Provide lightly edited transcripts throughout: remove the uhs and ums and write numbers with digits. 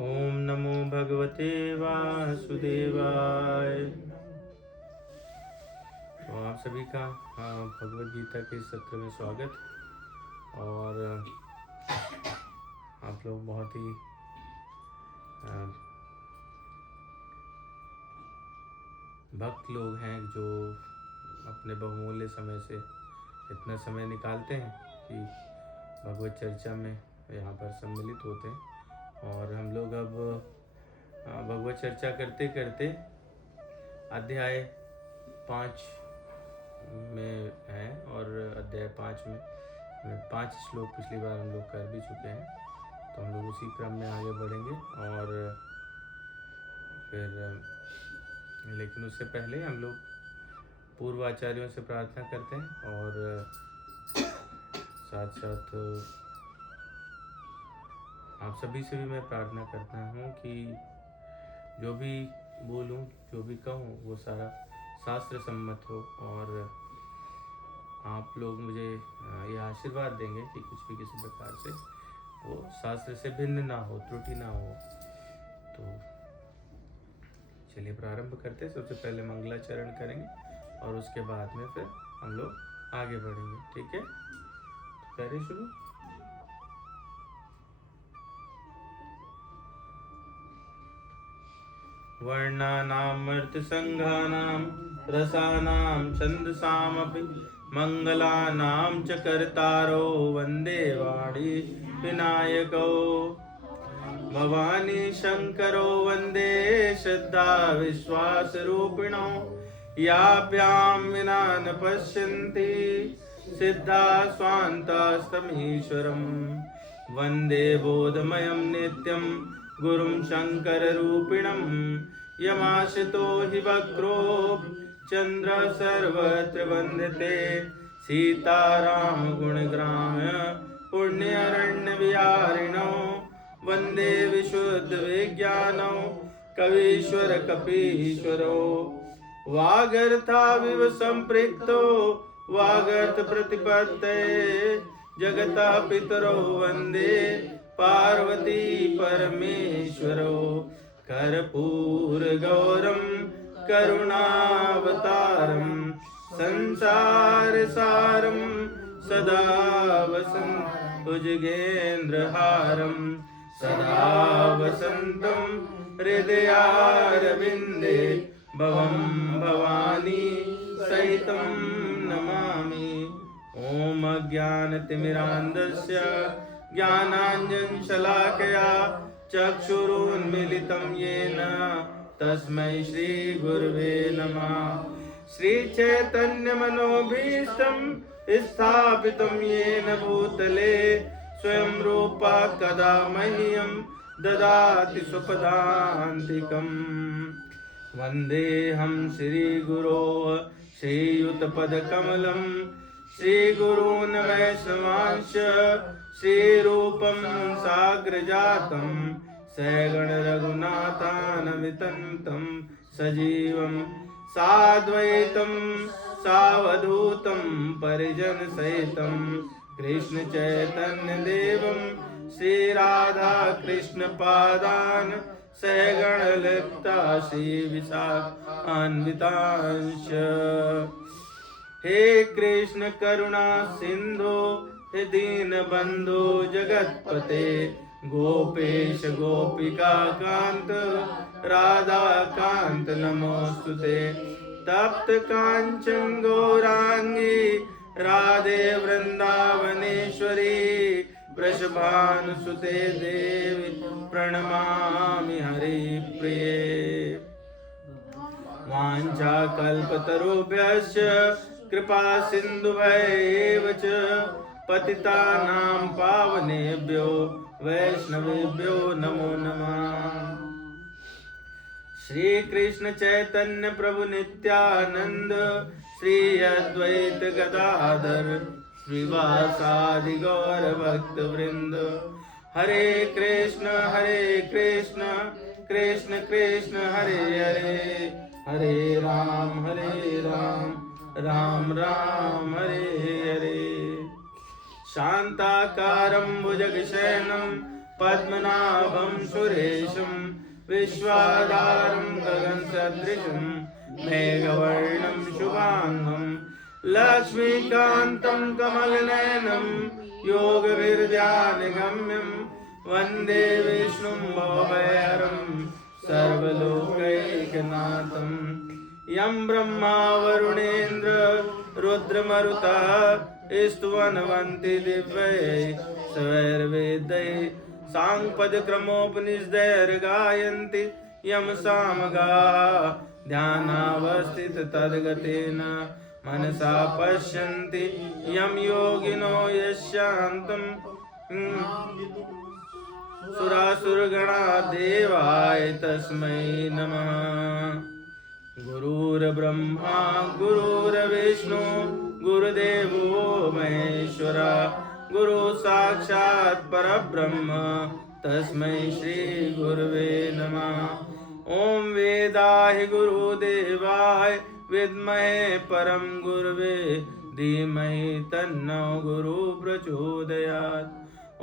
ओम नमो भगवते वासुदेवाय। तो आप सभी का भगवद गीता के सत्र में स्वागत। और आप लोग बहुत ही भक्त लोग हैं जो अपने बहुमूल्य समय से इतना समय निकालते हैं कि भगवत चर्चा में यहाँ पर सम्मिलित होते हैं। और हम लोग अब भगवत चर्चा करते करते अध्याय 5 में हैं और अध्याय 5 में 5 श्लोक पिछली बार हम लोग कर भी चुके हैं। तो हम लोग उसी क्रम में आगे बढ़ेंगे। और फिर लेकिन उससे पहले हम लोग पूर्व आचार्यों से प्रार्थना करते हैं और साथ साथ आप सभी से भी मैं प्रार्थना करता हूँ कि जो भी बोलूँ, जो भी कहूँ, वो सारा शास्त्र सम्मत हो और आप लोग मुझे ये आशीर्वाद देंगे कि कुछ भी किसी प्रकार से वो शास्त्र से भिन्न ना हो, त्रुटि ना हो। तो चलिए प्रारंभ करते हैं। सबसे पहले मंगलाचरण करेंगे और उसके बाद में फिर हम लोग आगे बढ़ेंगे। ठीक है, तो करें शुरू। वर्णानामर्थसंघानां रसानां छन्दसामपि मङ्गलानां च कर्तारो वन्दे वाणी विनायको। भवानी शंकरो वन्दे श्रद्धा विश्वासरूपिणो। याभ्यां विना न पश्यन्ति सिद्धा स्वान्तस्तमीश्वरम्। वन्दे बोधमयं नित्यं गुरुं शङ्कररूपिणं। यमाश्रितो हि वक्रो चन्द्र सर्वत्र वन्दते। सीताराम गुणग्राम्य पुण्यरण्यविहारिणो। वन्दे विशुद्धविज्ञानो कवीश्वर कपीश्वरो। वागर्थाविव सम्पृक्तो वागर्थ प्रतिपत्तये। जगतः पितरो वन्दे पार्वती परमेश्वरो। कर्पूरगौरं करुणावतारं संसारसारं सदा भुजगेन्द्रहारं। सदा वसन्तं हृदयारविन्दे भवं भवानी सहितं नमामि। ॐ अज्ञानतिमिरान्धस्य ज्ञानाञ्जनशलाकया चक्षुरुन्मीलितं येन तस्मै श्रीगुरुवे नमः। श्रीचैतन्यमनोभीष्टं स्थापितं येन भूतले स्वयं रूपा कदा मह्यं ददाति स्वपदान्तिकम्। वन्देऽहं श्रीगुरोः श्रीयुतपदकमलं। श्रीगुरून् वैष्णवांश्च श्रीरूपं साग्रजातं। सगणरघुनाथान्वितं तं सजीवं साद्वैतं सावधूतं परिजनसहितं। कृष्णचैतन्यदेवं श्रीराधाकृष्णपादान् सगणललिता श्रीविशाखान्वितांश्च। हे कृष्ण करुणा सिंधु हे दीनबंधु जगतपते। गोपेश गोपिका कांत राधा कांत नमोस्तुते। तप्त कांचन गौरांगी राधे वृंदावनेश्वरी। वृषभानुसुते देवी प्रणमामि हरिप्रिये। वाञ्छाकल्पतरुभ्यश्च कृपा सिन्धुभ्यैव च पतितानां पावनेभ्यो वैष्णवेभ्यो नमो नमः। श्री कृष्ण चैतन्य प्रभु नित्यानंद श्री अद्वैत गदाधर श्रीवासादि गौर भक्त वृंद। हरे कृष्ण कृष्ण कृष्ण हरे हरे। हरे राम राम राम हरे हरे। शान्ताकारं भुजगशयनं पद्मनाभं सुरेशं विश्वाधारं गगनसदृशं मेघवर्णं शुभांगं लक्ष्मीकान्तं कमलनयनं योगविद्यानिगम्यं वन्दे विष्णुं भवभयहरं सर्वलोकैकनाथं यं ब्रह्मा वरुणेन्द्र रुद्रमरुतः स्तुवन्वन्ति दिव्यैः स्वैर्वेदैः साङ्गपदक्रमोपनिषदैर्गायन्ति यं सामगाः ध्यानावस्थिततद्गतेन मनसा पश्यन्ति यं योगिनो यशान्तं सुरासुरगणा देवाय तस्मै नमः। गुरुर्ब्रह्मा गुरुर्विष्णु गुरुदेवो महेश्वरा गुरु साक्षात् परब्रह्म तस्मै श्री गुरुवे नमः। ओम वेदाहि गुरुदेवाय विद्महे परम गुरुवे धीमहि तन्नो गुरु प्रचोदयात्।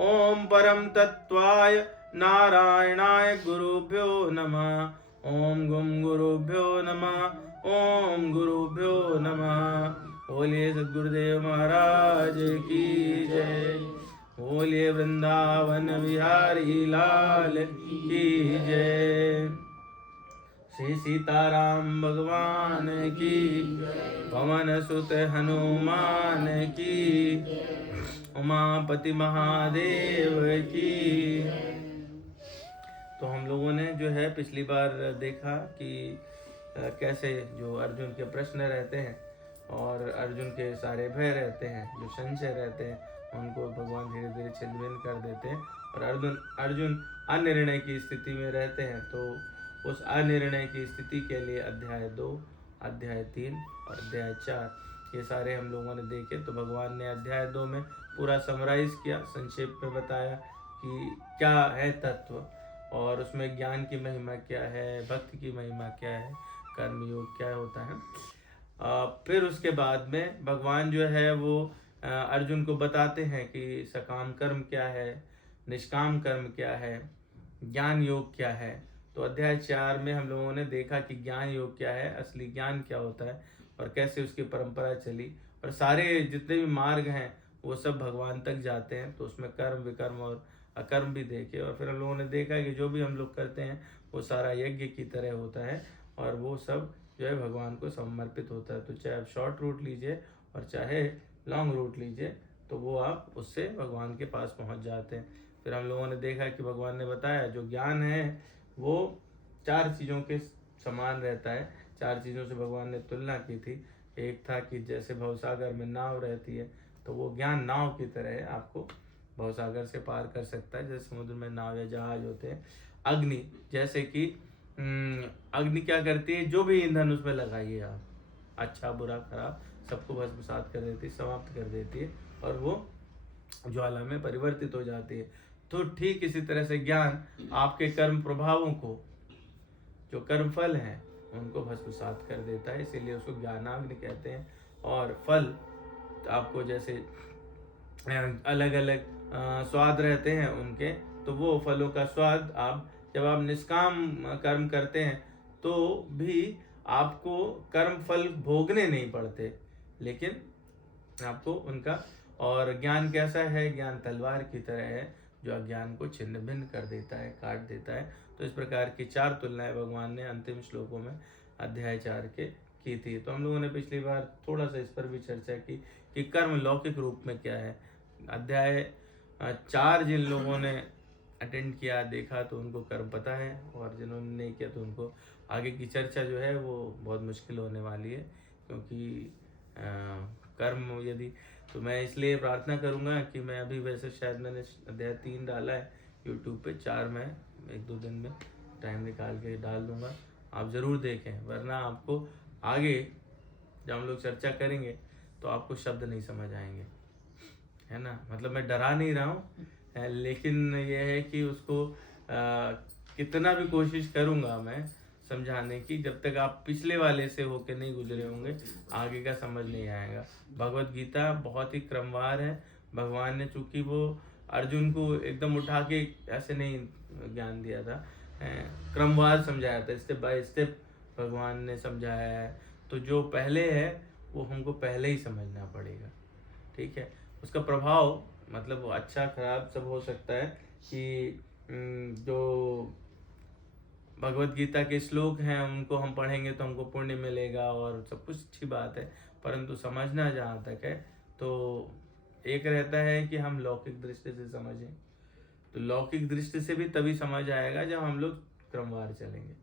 ओम परम तत्वाय नारायणाय गुरुभ्यो नमः। ओम गुम गुरुभ्यो नमः। ओम गुरुभ्यो नमः। बोलिए सद्गुरुदेव महाराज की जय। बोलिए वृंदावन बिहारी लाल की जय। श्री सीताराम भगवान की, पवन सुत हनुमान की, उमापति महादेव की। तो हम लोगों ने जो है पिछली बार देखा कि कैसे जो अर्जुन के प्रश्न रहते हैं और अर्जुन के सारे भय रहते हैं, जो संशय रहते हैं, उनको भगवान धीरे धीरे छिन्न कर देते हैं और अर्जुन अनिर्णय की स्थिति में रहते हैं। तो उस अनिर्णय की स्थिति के लिए अध्याय 2, अध्याय 3 और अध्याय 4 ये सारे हम लोगों ने देखे। तो भगवान ने अध्याय 2 में पूरा समराइज किया, संक्षेप में बताया कि क्या है तत्व और उसमें ज्ञान की महिमा क्या है, भक्ति की महिमा क्या है, कर्मयोग क्या होता है। फिर उसके बाद में भगवान जो है वो अर्जुन को बताते हैं कि सकाम कर्म क्या है, निष्काम कर्म क्या है, ज्ञान योग क्या है। तो अध्याय 4 में हम लोगों ने देखा कि ज्ञान योग क्या है, असली ज्ञान क्या होता है और कैसे उसकी परंपरा चली और सारे जितने भी मार्ग हैं वो सब भगवान तक जाते हैं। तो उसमें कर्म विकर्म और अकर्म भी देखे और फिर हम लोगों ने देखा कि जो भी हम लोग करते हैं वो सारा यज्ञ की तरह होता है और वो सब जो है भगवान को समर्पित होता है। तो चाहे आप शॉर्ट रूट लीजिए और चाहे लॉन्ग रूट लीजिए तो वो आप उससे भगवान के पास पहुंच जाते हैं। फिर हम लोगों ने देखा कि भगवान ने बताया जो ज्ञान है वो 4 चीज़ों के समान रहता है। 4 चीज़ों से भगवान ने तुलना की थी। एक था कि जैसे भवसागर में नाव रहती है तो वो ज्ञान नाव की तरह है, आपको भवसागर से पार कर सकता है। जैसे समुद्र में नाव या जहाज होते हैं। अग्नि, जैसे कि अग्नि क्या करती है, जो भी ईंधन उसमें लगाइए आप, अच्छा बुरा खराब सबको भस्मसात कर देती है, समाप्त कर देती है और वो ज्वाला में परिवर्तित हो जाती है। तो ठीक इसी तरह से ज्ञान आपके कर्म प्रभावों को, जो कर्म फल हैं उनको भस्मसात कर देता है, इसीलिए उसको ज्ञानाग्नि कहते हैं। और फल आपको जैसे अलग अलग स्वाद रहते हैं उनके, तो वो फलों का स्वाद आप जब आप निष्काम कर्म करते हैं तो भी आपको कर्म फल भोगने नहीं पड़ते, लेकिन आपको उनका। और ज्ञान कैसा है, ज्ञान तलवार की तरह है जो अज्ञान को छिन्न भिन्न कर देता है, काट देता है। तो इस प्रकार की 4 तुलनाएं भगवान ने अंतिम श्लोकों में अध्याय 4 के की थी। तो हम लोगों ने पिछली बार थोड़ा सा इस पर भी चर्चा की कि कर्म लौकिक रूप में क्या है। अध्याय 4 जिन लोगों ने अटेंड किया देखा तो उनको कर्म पता है और जिन्होंने नहीं किया तो उनको आगे की चर्चा जो है वो बहुत मुश्किल होने वाली है, क्योंकि कर्म यदि तो मैं इसलिए प्रार्थना करूंगा कि मैं अभी वैसे शायद मैंने अध्याय 3 डाला है यूट्यूब पे, 4 मैं 1-2 दिन में टाइम निकाल के डाल दूंगा, आप ज़रूर देखें। वरना आपको आगे जब हम लोग चर्चा करेंगे तो आपको शब्द नहीं समझ आएंगे, है ना। मतलब मैं डरा नहीं रहा हूँ, लेकिन यह है कि उसको कितना भी कोशिश करूँगा मैं समझाने की, जब तक आप पिछले वाले से होके नहीं गुजरे होंगे आगे का समझ नहीं आएगा। भगवत गीता बहुत ही क्रमवार है। भगवान ने चूंकि वो अर्जुन को एकदम उठा के ऐसे नहीं ज्ञान दिया था, क्रमवार समझाया था, स्टेप बाय स्टेप भगवान ने समझाया है। तो जो पहले है वो हमको पहले ही समझना पड़ेगा, ठीक है। उसका प्रभाव मतलब वो अच्छा खराब सब हो सकता है कि जो भगवत गीता के श्लोक हैं उनको हम पढ़ेंगे तो हमको पुण्य मिलेगा और सब कुछ अच्छी बात है, परंतु समझना जहाँ तक है तो एक रहता है कि हम लौकिक दृष्टि से समझें, तो लौकिक दृष्टि से भी तभी समझ आएगा जब हम लोग क्रमवार चलेंगे,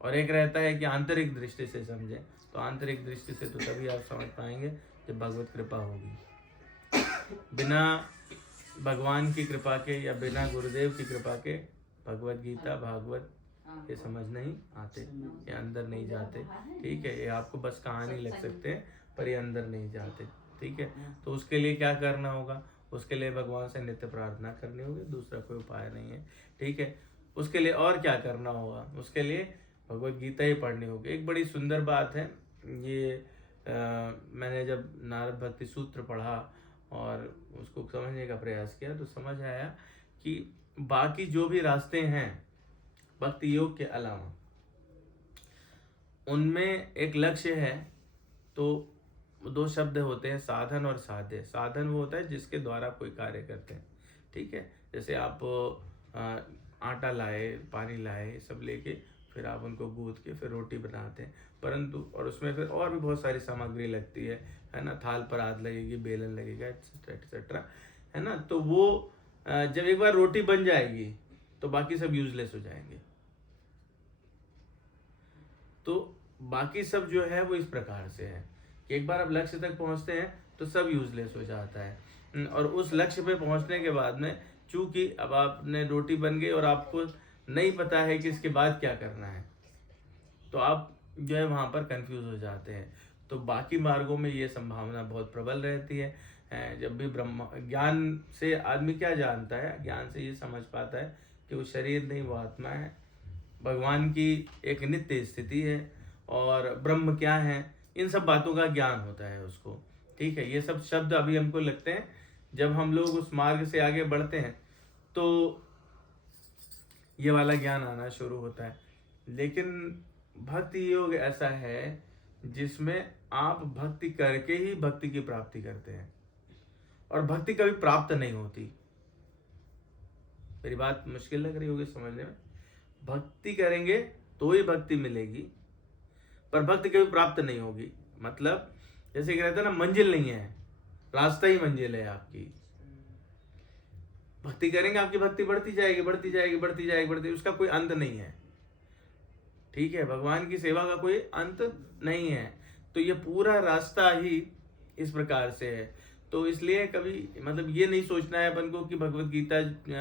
और एक रहता है कि आंतरिक दृष्टि से समझें, तो आंतरिक दृष्टि से तो तभी आप समझ पाएंगे जब भगवत कृपा होगी। बिना भगवान की कृपा के या बिना गुरुदेव की कृपा के भगवत गीता भागवत ये समझ नहीं आते, ये अंदर नहीं जाते, ठीक है। ये आपको बस कहानी लग सकते हैं पर ये अंदर नहीं जाते, ठीक है। तो उसके लिए क्या करना होगा, उसके लिए भगवान से नित्य प्रार्थना करनी होगी, दूसरा कोई उपाय नहीं है, ठीक है। उसके लिए और क्या करना होगा, उसके लिए भगवत गीता ही पढ़नी होगी। एक बड़ी सुंदर बात है ये, मैंने जब नारद भक्ति सूत्र पढ़ा और उसको समझने का प्रयास किया तो समझ आया कि बाकी जो भी रास्ते हैं भक्ति योग के अलावा उनमें एक लक्ष्य है। तो दो शब्द होते हैं, साधन और साध्य। साधन वो होता है जिसके द्वारा कोई कार्य करते हैं, ठीक है। जैसे आप आटा लाए, पानी लाए, सब लेके फिर आप उनको गूंथ के फिर रोटी बनाते हैं, परंतु और उसमें फिर और भी बहुत सारी सामग्री लगती है ना, थाल परात लगेगी, बेलन लगेगा, एक्सेट्रा एक्सेट्रा, है ना। तो वो जब एक बार रोटी बन जाएगी तो बाकी सब यूजलेस हो जाएंगे। तो बाकी सब जो है वो इस प्रकार से है कि एक बार आप लक्ष्य तक पहुंचते हैं तो सब यूजलेस हो जाता है, और उस लक्ष्य पे पहुंचने के बाद में चूंकि अब आपने रोटी बन गई और आपको नहीं पता है कि इसके बाद क्या करना है, तो आप जो है वहाँ पर कंफ्यूज हो जाते हैं। तो बाकी मार्गों में ये संभावना बहुत प्रबल रहती है। जब भी ब्रह्म ज्ञान से आदमी क्या जानता है, ज्ञान से ये समझ पाता है कि वो शरीर नहीं, वो आत्मा है, भगवान की एक नित्य स्थिति है, और ब्रह्म क्या है, इन सब बातों का ज्ञान होता है उसको, ठीक है। ये सब शब्द अभी हमको लगते हैं, जब हम लोग उस मार्ग से आगे बढ़ते हैं तो ये वाला ज्ञान आना शुरू होता है। लेकिन भक्ति योग ऐसा है जिसमें आप भक्ति करके ही भक्ति की प्राप्ति करते हैं, और भक्ति कभी प्राप्त नहीं होती। मेरी बात मुश्किल लग रही होगी समझने में। भक्ति करेंगे तो ही भक्ति मिलेगी, पर भक्ति कभी प्राप्त नहीं होगी। मतलब जैसे कहते हैं ना, मंजिल नहीं है, रास्ता ही मंजिल है आपकी। भक्ति करेंगे आपकी भक्ति बढ़ती जाएगी, बढ़ती जाएगी, बढ़ती जाएगी, बढ़ती, उसका कोई अंत नहीं है, ठीक है। भगवान की सेवा का कोई अंत नहीं है। तो ये पूरा रास्ता ही इस प्रकार से है। तो इसलिए कभी मतलब ये नहीं सोचना है अपन को कि भगवत गीता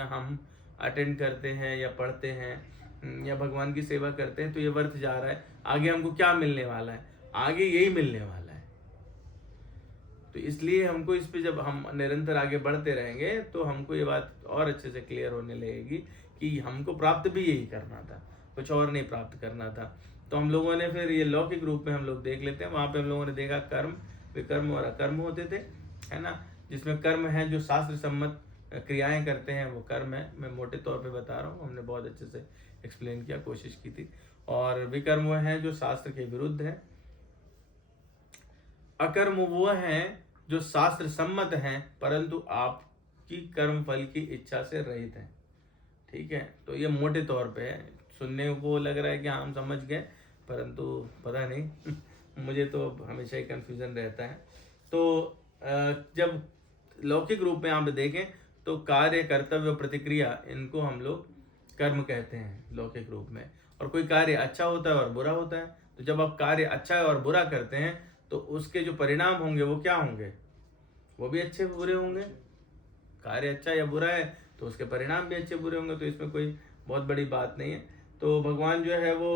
हम अटेंड करते हैं या पढ़ते हैं या भगवान की सेवा करते हैं तो ये व्यर्थ जा रहा है, आगे हमको क्या मिलने वाला है, आगे यही मिलने वाला है। तो इसलिए हमको इस पे जब हम निरंतर आगे बढ़ते रहेंगे तो हमको ये बात और अच्छे से क्लियर होने लगेगी कि हमको प्राप्त भी यही करना था, कुछ और नहीं प्राप्त करना था। तो हम लोगों ने फिर ये लौकिक रूप में हम लोग देख लेते हैं, वहाँ पे हम लोगों ने देखा कर्म, विकर्म और अकर्म होते थे, है ना। जिसमें कर्म है जो शास्त्र सम्मत क्रियाएं करते हैं वो कर्म है, मैं मोटे तौर पे बता रहा हूँ, हमने बहुत अच्छे से एक्सप्लेन किया, कोशिश की थी। और विकर्म वो है जो शास्त्र के विरुद्ध है, अकर्म वो है जो शास्त्र सम्मत हैं परंतु आपकी कर्म फल की इच्छा से रहित हैं, ठीक है। तो ये मोटे तौर पे है, सुनने को लग रहा है कि हम समझ गए, परंतु पता नहीं मुझे तो हमेशा ही कंफ्यूजन रहता है। तो जब लौकिक रूप में आप देखें तो कार्य, कर्तव्य, प्रतिक्रिया, इनको हम लोग कर्म कहते हैं लौकिक रूप में। और कोई कार्य अच्छा होता है और बुरा होता है, तो जब आप कार्य अच्छा और बुरा करते हैं तो उसके जो परिणाम होंगे वो क्या होंगे, वो भी अच्छे बुरे होंगे। कार्य अच्छा या बुरा है तो उसके परिणाम भी अच्छे बुरे होंगे, तो इसमें कोई बहुत बड़ी बात नहीं है। तो भगवान जो है वो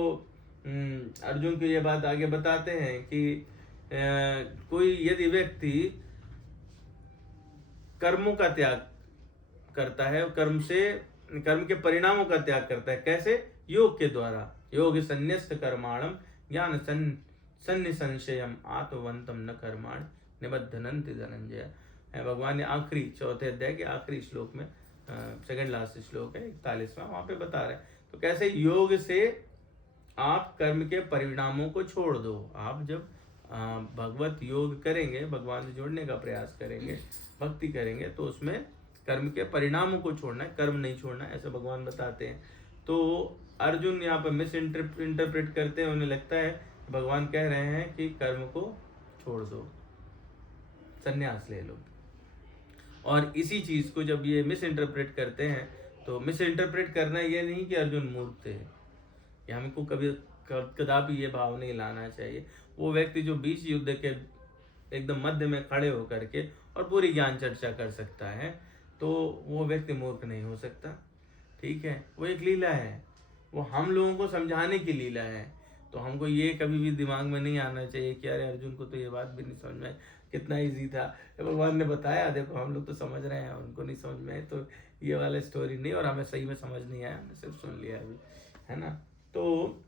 अर्जुन को ये बात आगे बताते हैं कि कोई यदि व्यक्ति कर्मों का त्याग करता है, कर्म के परिणामों का त्याग करता है, कैसे, योग के द्वारा। योग संन्यस्त कर्माणम ज्ञान सन्निसंशयम आत्मवंतम न कर्माण निबद्धनन्ति धनंजय। भगवान ने आखिरी 4थे अध्याय के आखिरी श्लोक में, सेकंड लास्ट श्लोक है 41वां, वहां पे बता रहे हैं तो कैसे योग से आप कर्म के परिणामों को छोड़ दो। आप जब भगवत योग करेंगे, भगवान से जुड़ने का प्रयास करेंगे, भक्ति करेंगे, तो उसमें कर्म के परिणामों को छोड़ना है, कर्म नहीं छोड़ना है, ऐसा भगवान बताते हैं। तो अर्जुन यहाँ पर मिस इंटरप्रेट करते हैं, उन्हें लगता है भगवान कह रहे हैं कि कर्म को छोड़ दो, संन्यास ले लो। और इसी चीज को जब ये मिस इंटरप्रेट करते हैं, तो मिस इंटरप्रेट करना ये नहीं कि अर्जुन मूर्ख थे, ये हमको कदापि ये भाव नहीं लाना चाहिए। वो व्यक्ति जो बीच युद्ध के एकदम मध्य में खड़े होकर के और पूरी ज्ञान चर्चा कर सकता है, तो वो व्यक्ति मूर्ख नहीं हो सकता। ठीक है, वो एक लीला है, वो हम लोगों को समझाने की लीला है। तो हमको ये कभी भी दिमाग में नहीं आना चाहिए कि अरे अर्जुन को तो ये बात भी नहीं समझ में, कितना इजी था, भगवान ने बताया, देखो हम लोग तो समझ रहे हैं, उनको नहीं समझ में आए, तो ये वाला स्टोरी नहीं, और हमें सही में समझ नहीं आया, हमने सिर्फ सुन लिया अभी, है ना। तो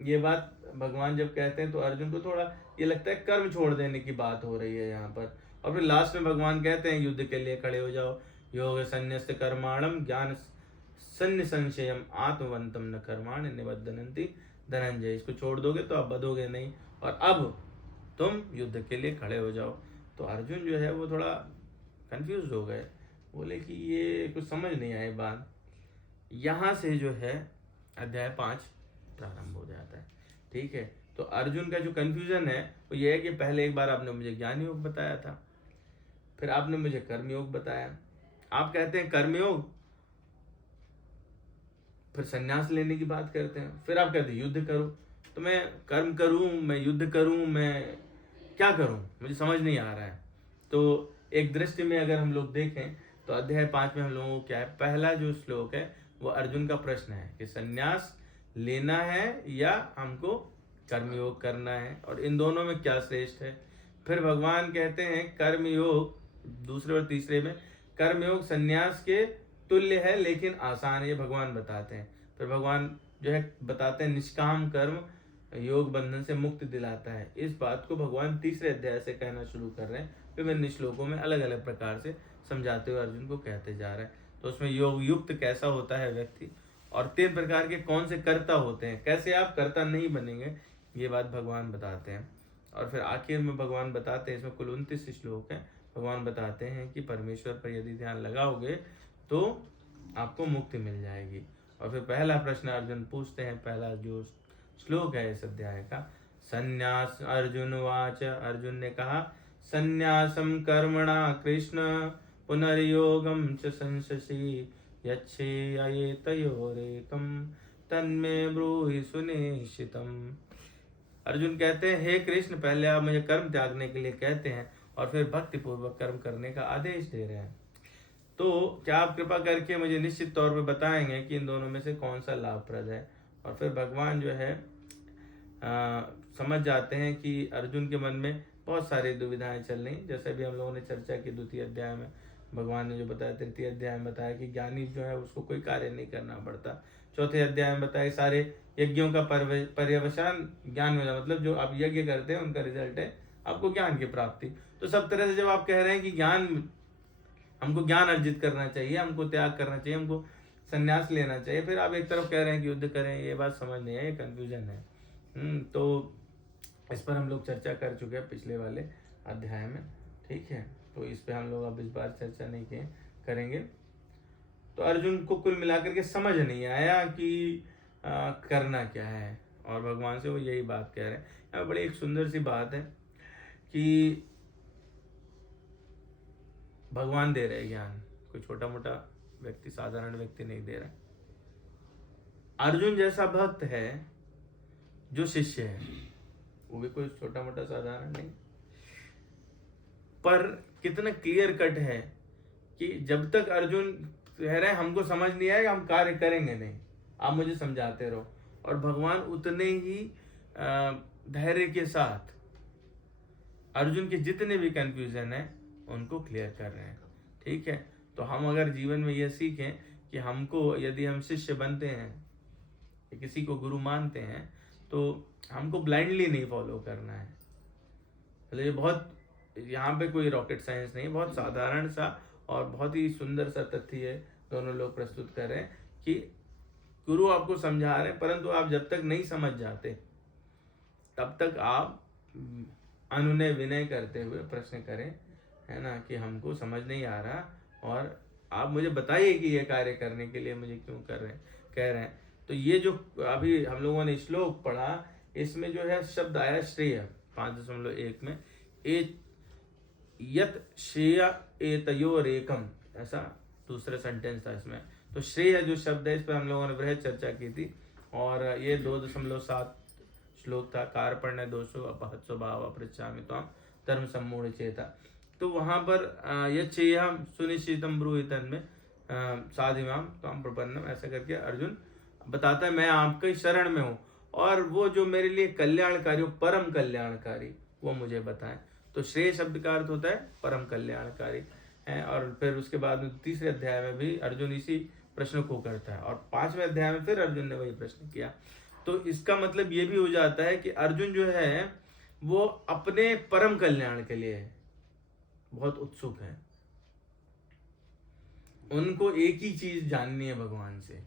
ये बात भगवान जब कहते हैं तो अर्जुन को थोड़ा ये लगता है कर्म छोड़ देने की बात हो रही है यहाँ पर। और फिर लास्ट में भगवान कहते हैं युद्ध के लिए खड़े हो जाओ, योग संन्यस्त कर्माणम ज्ञान सन्नि संशयम आत्मवंतम न कर्माण निबद्धनन्ति धनंजय। इसको छोड़ दोगे तो आप बधोगे नहीं, और अब तुम युद्ध के लिए खड़े हो जाओ। तो अर्जुन जो है वो थोड़ा कंफ्यूज हो गए, बोले कि ये कुछ समझ नहीं आए बात। यहाँ से जो है अध्याय 5 प्रारंभ हो जाता है। ठीक है, तो अर्जुन का जो कंफ्यूजन है वो ये है कि पहले एक बार आपने मुझे ज्ञान योग बताया था, फिर आपने मुझे कर्म योग बताया, आप कहते हैं कर्म योग, फिर संन्यास लेने की बात करते हैं, फिर आप कहते हैं युद्ध करो। तो मैं कर्म करूं, मैं युद्ध करूं, मैं क्या करूं, मुझे समझ नहीं आ रहा है। तो एक दृष्टि में अगर हम लोग देखें तो अध्याय 5 में हम लोगों को क्या है, पहला जो श्लोक है वो अर्जुन का प्रश्न है कि संन्यास लेना है या हमको कर्मयोग करना है, और इन दोनों में क्या श्रेष्ठ है। फिर भगवान कहते हैं कर्मयोग, दूसरे और तीसरे में कर्मयोग संन्यास के तुल्य है लेकिन आसान है, ये भगवान बताते हैं। फिर भगवान जो है बताते हैं निष्काम कर्म योग बंधन से मुक्ति दिलाता है। इस बात को भगवान तीसरे अध्याय से कहना शुरू कर रहे हैं, विभिन्न श्लोकों में अलग अलग प्रकार से समझाते हुए अर्जुन को कहते जा रहे हैं। तो उसमें योग युक्त कैसा होता है व्यक्ति, और 3 प्रकार के कौन से कर्ता होते हैं, कैसे आप कर्ता नहीं बनेंगे, ये बात भगवान बताते हैं। और फिर आखिर में भगवान बताते हैं, इसमें कुल 29 श्लोक हैं, भगवान बताते हैं कि परमेश्वर पर यदि ध्यान लगाओगे तो आपको मुक्ति मिल जाएगी। और फिर पहला प्रश्न अर्जुन पूछते हैं, पहला जो श्लोक है इस अध्याय का, संन्यास अर्जुन वाच, अर्जुन ने कहा संन्यासम कर्मणा कृष्ण पुनर्योगम च संशसि यच्छेयतयोरेकम तन्मे ब्रूहि सुनिश्चितम। अर्जुन कहते हैं हे कृष्ण, पहले आप मुझे कर्म त्यागने के लिए कहते हैं और फिर भक्ति पूर्वक कर्म करने का आदेश दे रहे हैं, तो क्या आप कृपा करके मुझे निश्चित तौर पे बताएंगे कि इन दोनों में से कौन सा लाभप्रद है। और फिर भगवान जो है समझ जाते हैं कि अर्जुन के मन में बहुत सारी दुविधाएं चल रही, जैसे भी हम लोगों ने चर्चा की द्वितीय अध्याय में भगवान ने जो बताया, तृतीय अध्याय में बताया कि ज्ञानी जो है उसको कोई कार्य नहीं करना पड़ता, चौथे अध्याय में बताया सारे यज्ञों का पर्यवसान ज्ञान में, मतलब जो आप यज्ञ करते हैं उनका रिजल्ट है आपको ज्ञान की प्राप्ति। तो सब तरह से जब आप कह रहे हैं कि ज्ञान, हमको ज्ञान अर्जित करना चाहिए, हमको त्याग करना चाहिए, हमको संन्यास लेना चाहिए, फिर आप एक तरफ कह रहे हैं कि युद्ध करें, ये बात समझ नहीं है, ये कंफ्यूजन है। तो इस पर हम लोग चर्चा कर चुके हैं पिछले वाले अध्याय में। ठीक है, तो इस पे हम लोग अब इस बार चर्चा नहीं करेंगे। तो अर्जुन को कुल मिलाकर के समझ नहीं आया कि करना क्या है, और भगवान से वो यही बात कह रहे हैं। यहाँ बड़ी एक सुंदर सी बात है कि भगवान दे रहे ज्ञान, कोई छोटा मोटा व्यक्ति, साधारण व्यक्ति नहीं दे रहा। अर्जुन जैसा भक्त है जो शिष्य है, वो भी कोई छोटा मोटा साधारण नहीं, पर कितना क्लियर कट है कि जब तक अर्जुन कह रहे हैं हमको समझ नहीं आएगा, हम कार्य करेंगे नहीं, आप मुझे समझाते रहो। और भगवान उतने ही धैर्य के साथ अर्जुन के जितने भी कंफ्यूजन है उनको क्लियर कर रहे हैं। ठीक है, तो हम अगर जीवन में यह सीखें कि हमको, यदि हम शिष्य बनते हैं या किसी को गुरु मानते हैं, तो हमको ब्लाइंडली नहीं फॉलो करना है। मतलब ये बहुत यहाँ पे कोई रॉकेट साइंस नहीं, बहुत साधारण सा और बहुत ही सुंदर सा तथ्य है दोनों लोग प्रस्तुत कर रहे हैं कि गुरु आपको समझा रहे हैं, परंतु आप जब तक नहीं समझ जाते तब तक आप अनुनय विनय करते हुए प्रश्न करें, है ना, कि हमको समझ नहीं आ रहा और आप मुझे बताइए कि ये कार्य करने के लिए मुझे क्यों कह रहे हैं। तो ये जो अभी हम लोगों ने श्लोक पढ़ा, इसमें जो है शब्द आया श्रेय 5.1 में, यत श्रेय एतयोरेकम, ऐसा दूसरा सेंटेंस था इसमें। तो श्रेय जो शब्द है, इस पर हम लोगों ने बृहद चर्चा की थी और ये 2.7 श्लोक था। कार्पण्य दोषो अपहत्सो भाव अपृच्छामि त्वां धर्म सम्मूढ़ चेता। तो वहां पर यच्छेयं सुनिश्चितम ब्रूहितन में साधिमाम त्वां प्रपन्नम, ऐसा करके अर्जुन बताता है मैं आपके शरण में हूँ और वो जो मेरे लिए कल्याणकारी, परम कल्याणकारी, वो मुझे बताएं। तो श्रेय शब्द का अर्थ होता है परम कल्याणकारी है। और फिर उसके बाद में तीसरे अध्याय में भी अर्जुन इसी प्रश्न को करता है और 5वें अध्याय में फिर अर्जुन ने वही प्रश्न किया। तो इसका मतलब ये भी हो जाता है कि अर्जुन जो है वो अपने परम कल्याण के लिए बहुत उत्सुक है। उनको एक ही चीज जाननी है भगवान से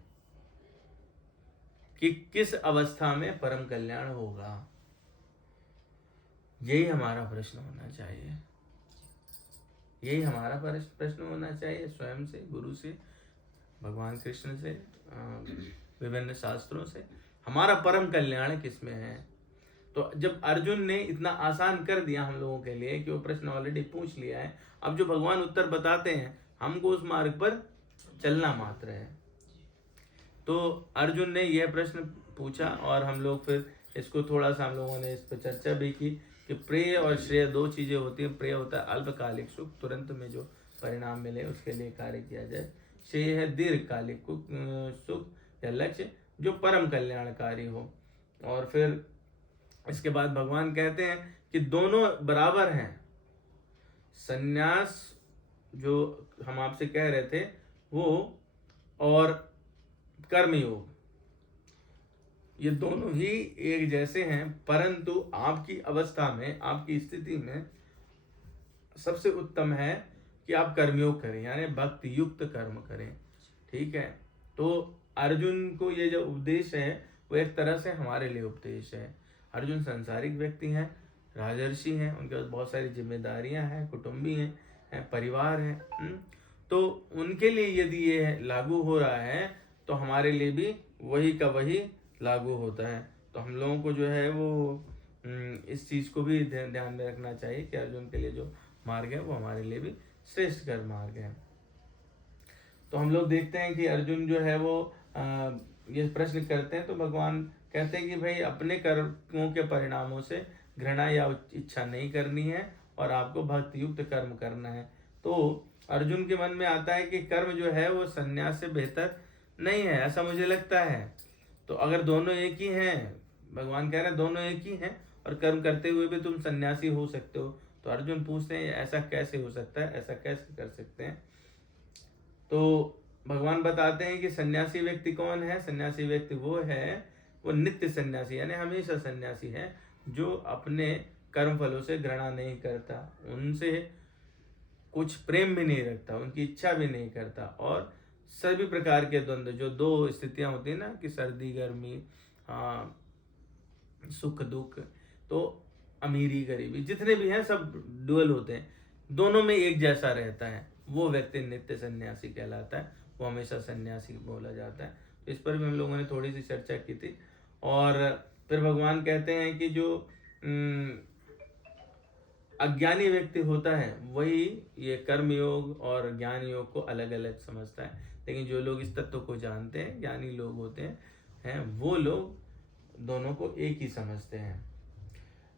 कि किस अवस्था में परम कल्याण होगा। यही हमारा प्रश्न होना चाहिए, यही हमारा प्रश्न होना चाहिए स्वयं से, गुरु से, भगवान कृष्ण से, विभिन्न शास्त्रों से, हमारा परम कल्याण किसमें है। तो जब अर्जुन ने इतना आसान कर दिया हम लोगों के लिए कि वो प्रश्न ऑलरेडी पूछ लिया है, अब जो भगवान उत्तर बताते हैं हमको उस मार्ग पर चलना मात्र है। तो अर्जुन ने यह प्रश्न पूछा और हम लोग फिर इसको थोड़ा सा हम लोगों ने इस पर चर्चा भी की कि प्रेय और श्रेय दो चीजें होती हैं। प्रेय होता है अल्पकालिक सुख, तुरंत में जो परिणाम मिले उसके लिए कार्य किया जाए। श्रेय है दीर्घकालिक सुख या लक्ष्य जो परम कल्याणकारी हो। और फिर इसके बाद भगवान कहते हैं कि दोनों बराबर हैं। संन्यास जो हम आपसे कह रहे थे वो और कर्मयोग, ये दोनों ही एक जैसे हैं, परंतु आपकी अवस्था में, आपकी स्थिति में सबसे उत्तम है कि आप कर्मयोग करें, यानी भक्ति युक्त कर्म करें। ठीक है, तो अर्जुन को ये जो उपदेश है वो एक तरह से हमारे लिए उपदेश है। अर्जुन संसारिक व्यक्ति हैं, राजर्षि हैं, उनके पास बहुत सारी जिम्मेदारियां हैं, कुटुंबी हैं, परिवार है। तो उनके लिए यदि ये लागू हो रहा है तो हमारे लिए भी वही का वही लागू होता है। तो हम लोगों को जो है वो इस चीज को भी ध्यान में रखना चाहिए कि अर्जुन के लिए जो मार्ग है वो हमारे लिए भी श्रेष्ठ कर मार्ग है। तो हम लोग देखते हैं कि अर्जुन जो है वो ये प्रश्न करते हैं तो भगवान कहते हैं कि भाई अपने कर्मों के परिणामों से घृणा या इच्छा नहीं करनी है और आपको भक्ति युक्त कर्म करना है। तो अर्जुन के मन में आता है कि कर्म जो है वो संन्यास से बेहतर नहीं है, ऐसा मुझे लगता है। तो अगर दोनों एक ही हैं, भगवान कह रहे हैं दोनों एक ही हैं और कर्म करते हुए भी तुम सन्यासी हो सकते हो, तो अर्जुन पूछते हैं ऐसा कैसे हो सकता है, ऐसा कैसे कर सकते हैं। तो भगवान बताते हैं कि सन्यासी व्यक्ति कौन है। सन्यासी व्यक्ति वो है, वो नित्य सन्यासी यानी हमेशा सन्यासी है, जो अपने कर्म फलों से घृणा नहीं करता, उनसे कुछ प्रेम भी नहीं रखता, उनकी इच्छा भी नहीं करता और सभी प्रकार के द्वंद्व, जो दो स्थितियां होती है ना कि सर्दी गर्मी, सुख दुख, तो अमीरी गरीबी, जितने भी हैं सब डुअल होते हैं, दोनों में एक जैसा रहता है, वो व्यक्ति नित्य सन्यासी कहलाता है, वो हमेशा सन्यासी बोला जाता है। तो इस पर भी हम लोगों ने थोड़ी सी चर्चा की थी। और फिर भगवान कहते हैं कि जो अज्ञानी व्यक्ति होता है वही ये कर्म योग और ज्ञान योग को अलग अलग समझता है, लेकिन जो लोग इस तत्व को जानते हैं, ज्ञानी लोग होते हैं वो लोग दोनों को एक ही समझते हैं।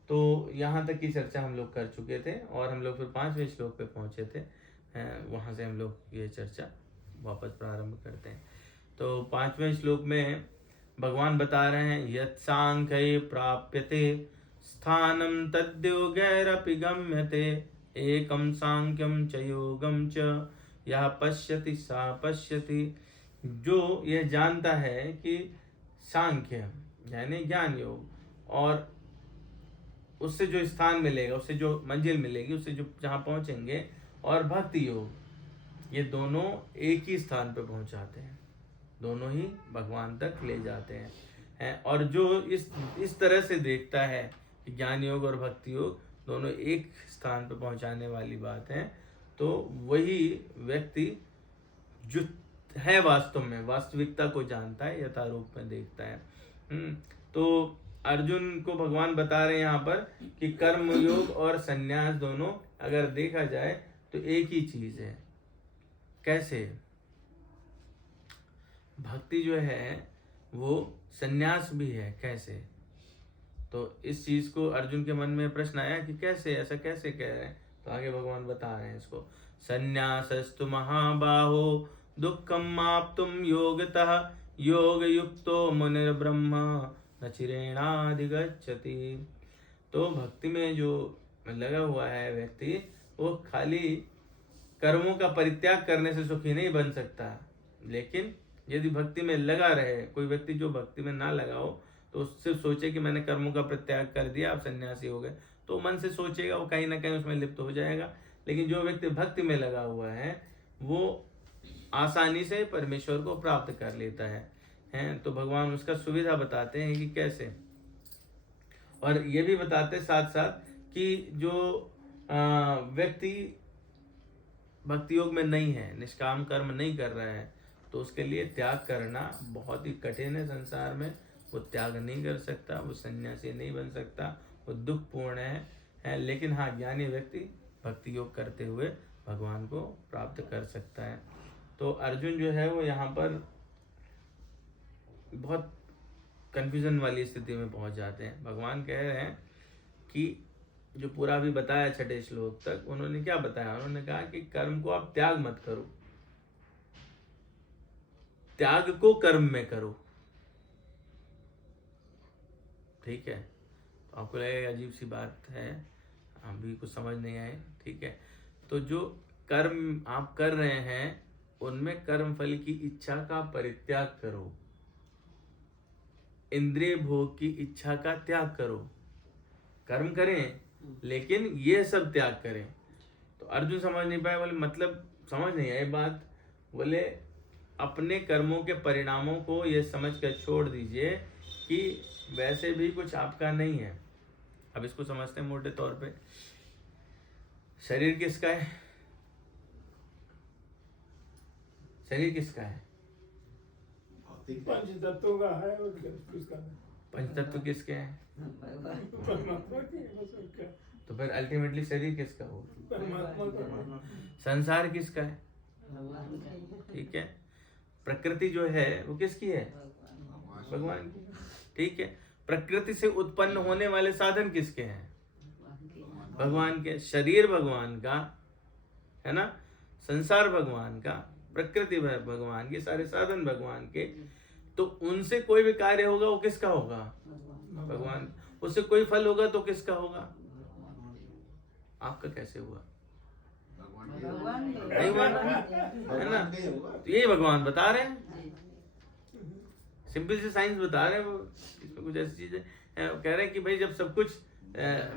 तो यहाँ तक की चर्चा हम लोग कर चुके थे और हम लोग फिर 5वें श्लोक पे पहुंचे थे, वहां से हम लोग ये चर्चा वापस प्रारंभ करते हैं। तो 5वें श्लोक में भगवान बता रहे हैं यत् सांख्ये प्राप्यते स्थानम तद्योगैरपि गम्यते एकम सांख्यम च योगम च यह पश्यति सा पश्यति। जो यह जानता है कि सांख्य यानी ज्ञान योग और उससे जो स्थान मिलेगा, उससे जो मंजिल मिलेगी, उससे जो जहाँ पहुँचेंगे, और भक्ति योग, ये दोनों एक ही स्थान पे पहुँचाते हैं, दोनों ही भगवान तक ले जाते हैं। और जो इस तरह से देखता है कि ज्ञान योग और भक्ति योग दोनों एक स्थान पे पहुँचाने वाली बात है, तो वही व्यक्ति जो है वास्तव में वास्तविकता को जानता है, यथारूप में देखता है। तो अर्जुन को भगवान बता रहे हैं यहाँ पर कि कर्म योग और संन्यास दोनों अगर देखा जाए तो एक ही चीज है। कैसे? भक्ति जो है वो संन्यास भी है, कैसे? तो इस चीज को अर्जुन के मन में प्रश्न आया कि कैसे, ऐसा कैसे कह रहे हैं? तो आगे भगवान बता रहे हैं इसको, संन्यासस्तु महाबाहो दुःखं माप्तुं योगतः योग युक्तो मुनिर्ब्रह्म न चिरेणाधिगच्छति। तो भक्ति में जो लगा हुआ है व्यक्ति, वो खाली कर्मों का परित्याग करने से सुखी नहीं बन सकता, लेकिन यदि भक्ति में लगा रहे, कोई व्यक्ति जो भक्ति में ना लगा हो तो सिर्फ सोचे कि मैंने कर्मों का परित्याग कर दिया, आप सन्यासी हो गए, तो मन से सोचेगा, वो कहीं ना कहीं उसमें लिप्त हो जाएगा। लेकिन जो व्यक्ति भक्ति में लगा हुआ है वो आसानी से परमेश्वर को प्राप्त कर लेता है। तो भगवान उसका सुविधा बताते हैं कि कैसे, और ये भी बताते साथ साथ कि जो व्यक्ति भक्ति योग में नहीं है, निष्काम कर्म नहीं कर रहा है, तो उसके लिए त्याग करना बहुत ही कठिन है संसार में। वो त्याग नहीं कर सकता, वो सन्यासी नहीं बन सकता, वो दुखपूर्ण है। लेकिन हाँ, ज्ञानी व्यक्ति भक्ति योग करते हुए भगवान को प्राप्त कर सकता है। तो अर्जुन जो है वो यहाँ पर बहुत कंफ्यूजन वाली स्थिति में पहुंच जाते हैं। भगवान कह रहे हैं कि जो पूरा भी बताया 6ठे श्लोक तक, उन्होंने क्या बताया? उन्होंने कहा कि कर्म को आप त्याग मत करो, त्याग को कर्म में करो। ठीक है? तो आपको लगेगा अजीब सी बात है, अभी कुछ समझ नहीं आए। ठीक है? तो जो कर्म आप कर रहे हैं उनमें कर्म फल की इच्छा का परित्याग करो, इंद्रिय भोग की इच्छा का त्याग करो। कर्म करें लेकिन ये सब त्याग करें। तो अर्जुन समझ नहीं पाए, बोले मतलब समझ नहीं आई बात। बोले अपने कर्मों के परिणामों को ये समझ कर छोड़ दीजिए कि वैसे भी कुछ आपका नहीं है। अब इसको समझते हैं मोटे तौर पे। शरीर किसका है? शरीर किसका है? पंच तत्वों का है और किसका है? पंच तत्व किसके हैं? परमात्मा की। तो फिर अल्टीमेटली शरीर किसका हो? परमात्मा का। संसार किसका है? ठीक है? प्रकृति जो है वो किसकी है? भगवान की। ठीक है? प्रकृति से उत्पन्न होने वाले साधन किसके हैं? भगवान के। शरीर भगवान का है ना, संसार भगवान का, प्रकृति भगवान की, सारे साधन भगवान के। तो उनसे कोई भी कार्य होगा वो किसका होगा? भगवान। उससे कोई फल होगा तो किसका होगा? आपका कैसे हुआ? नहीं हुआ ना, है ना? तो यही भगवान बता रहे हैं, सिंपल से साइंस बता रहे हैं वो। इसमें कुछ ऐसी चीजें कह रहे हैं कि भाई जब सब कुछ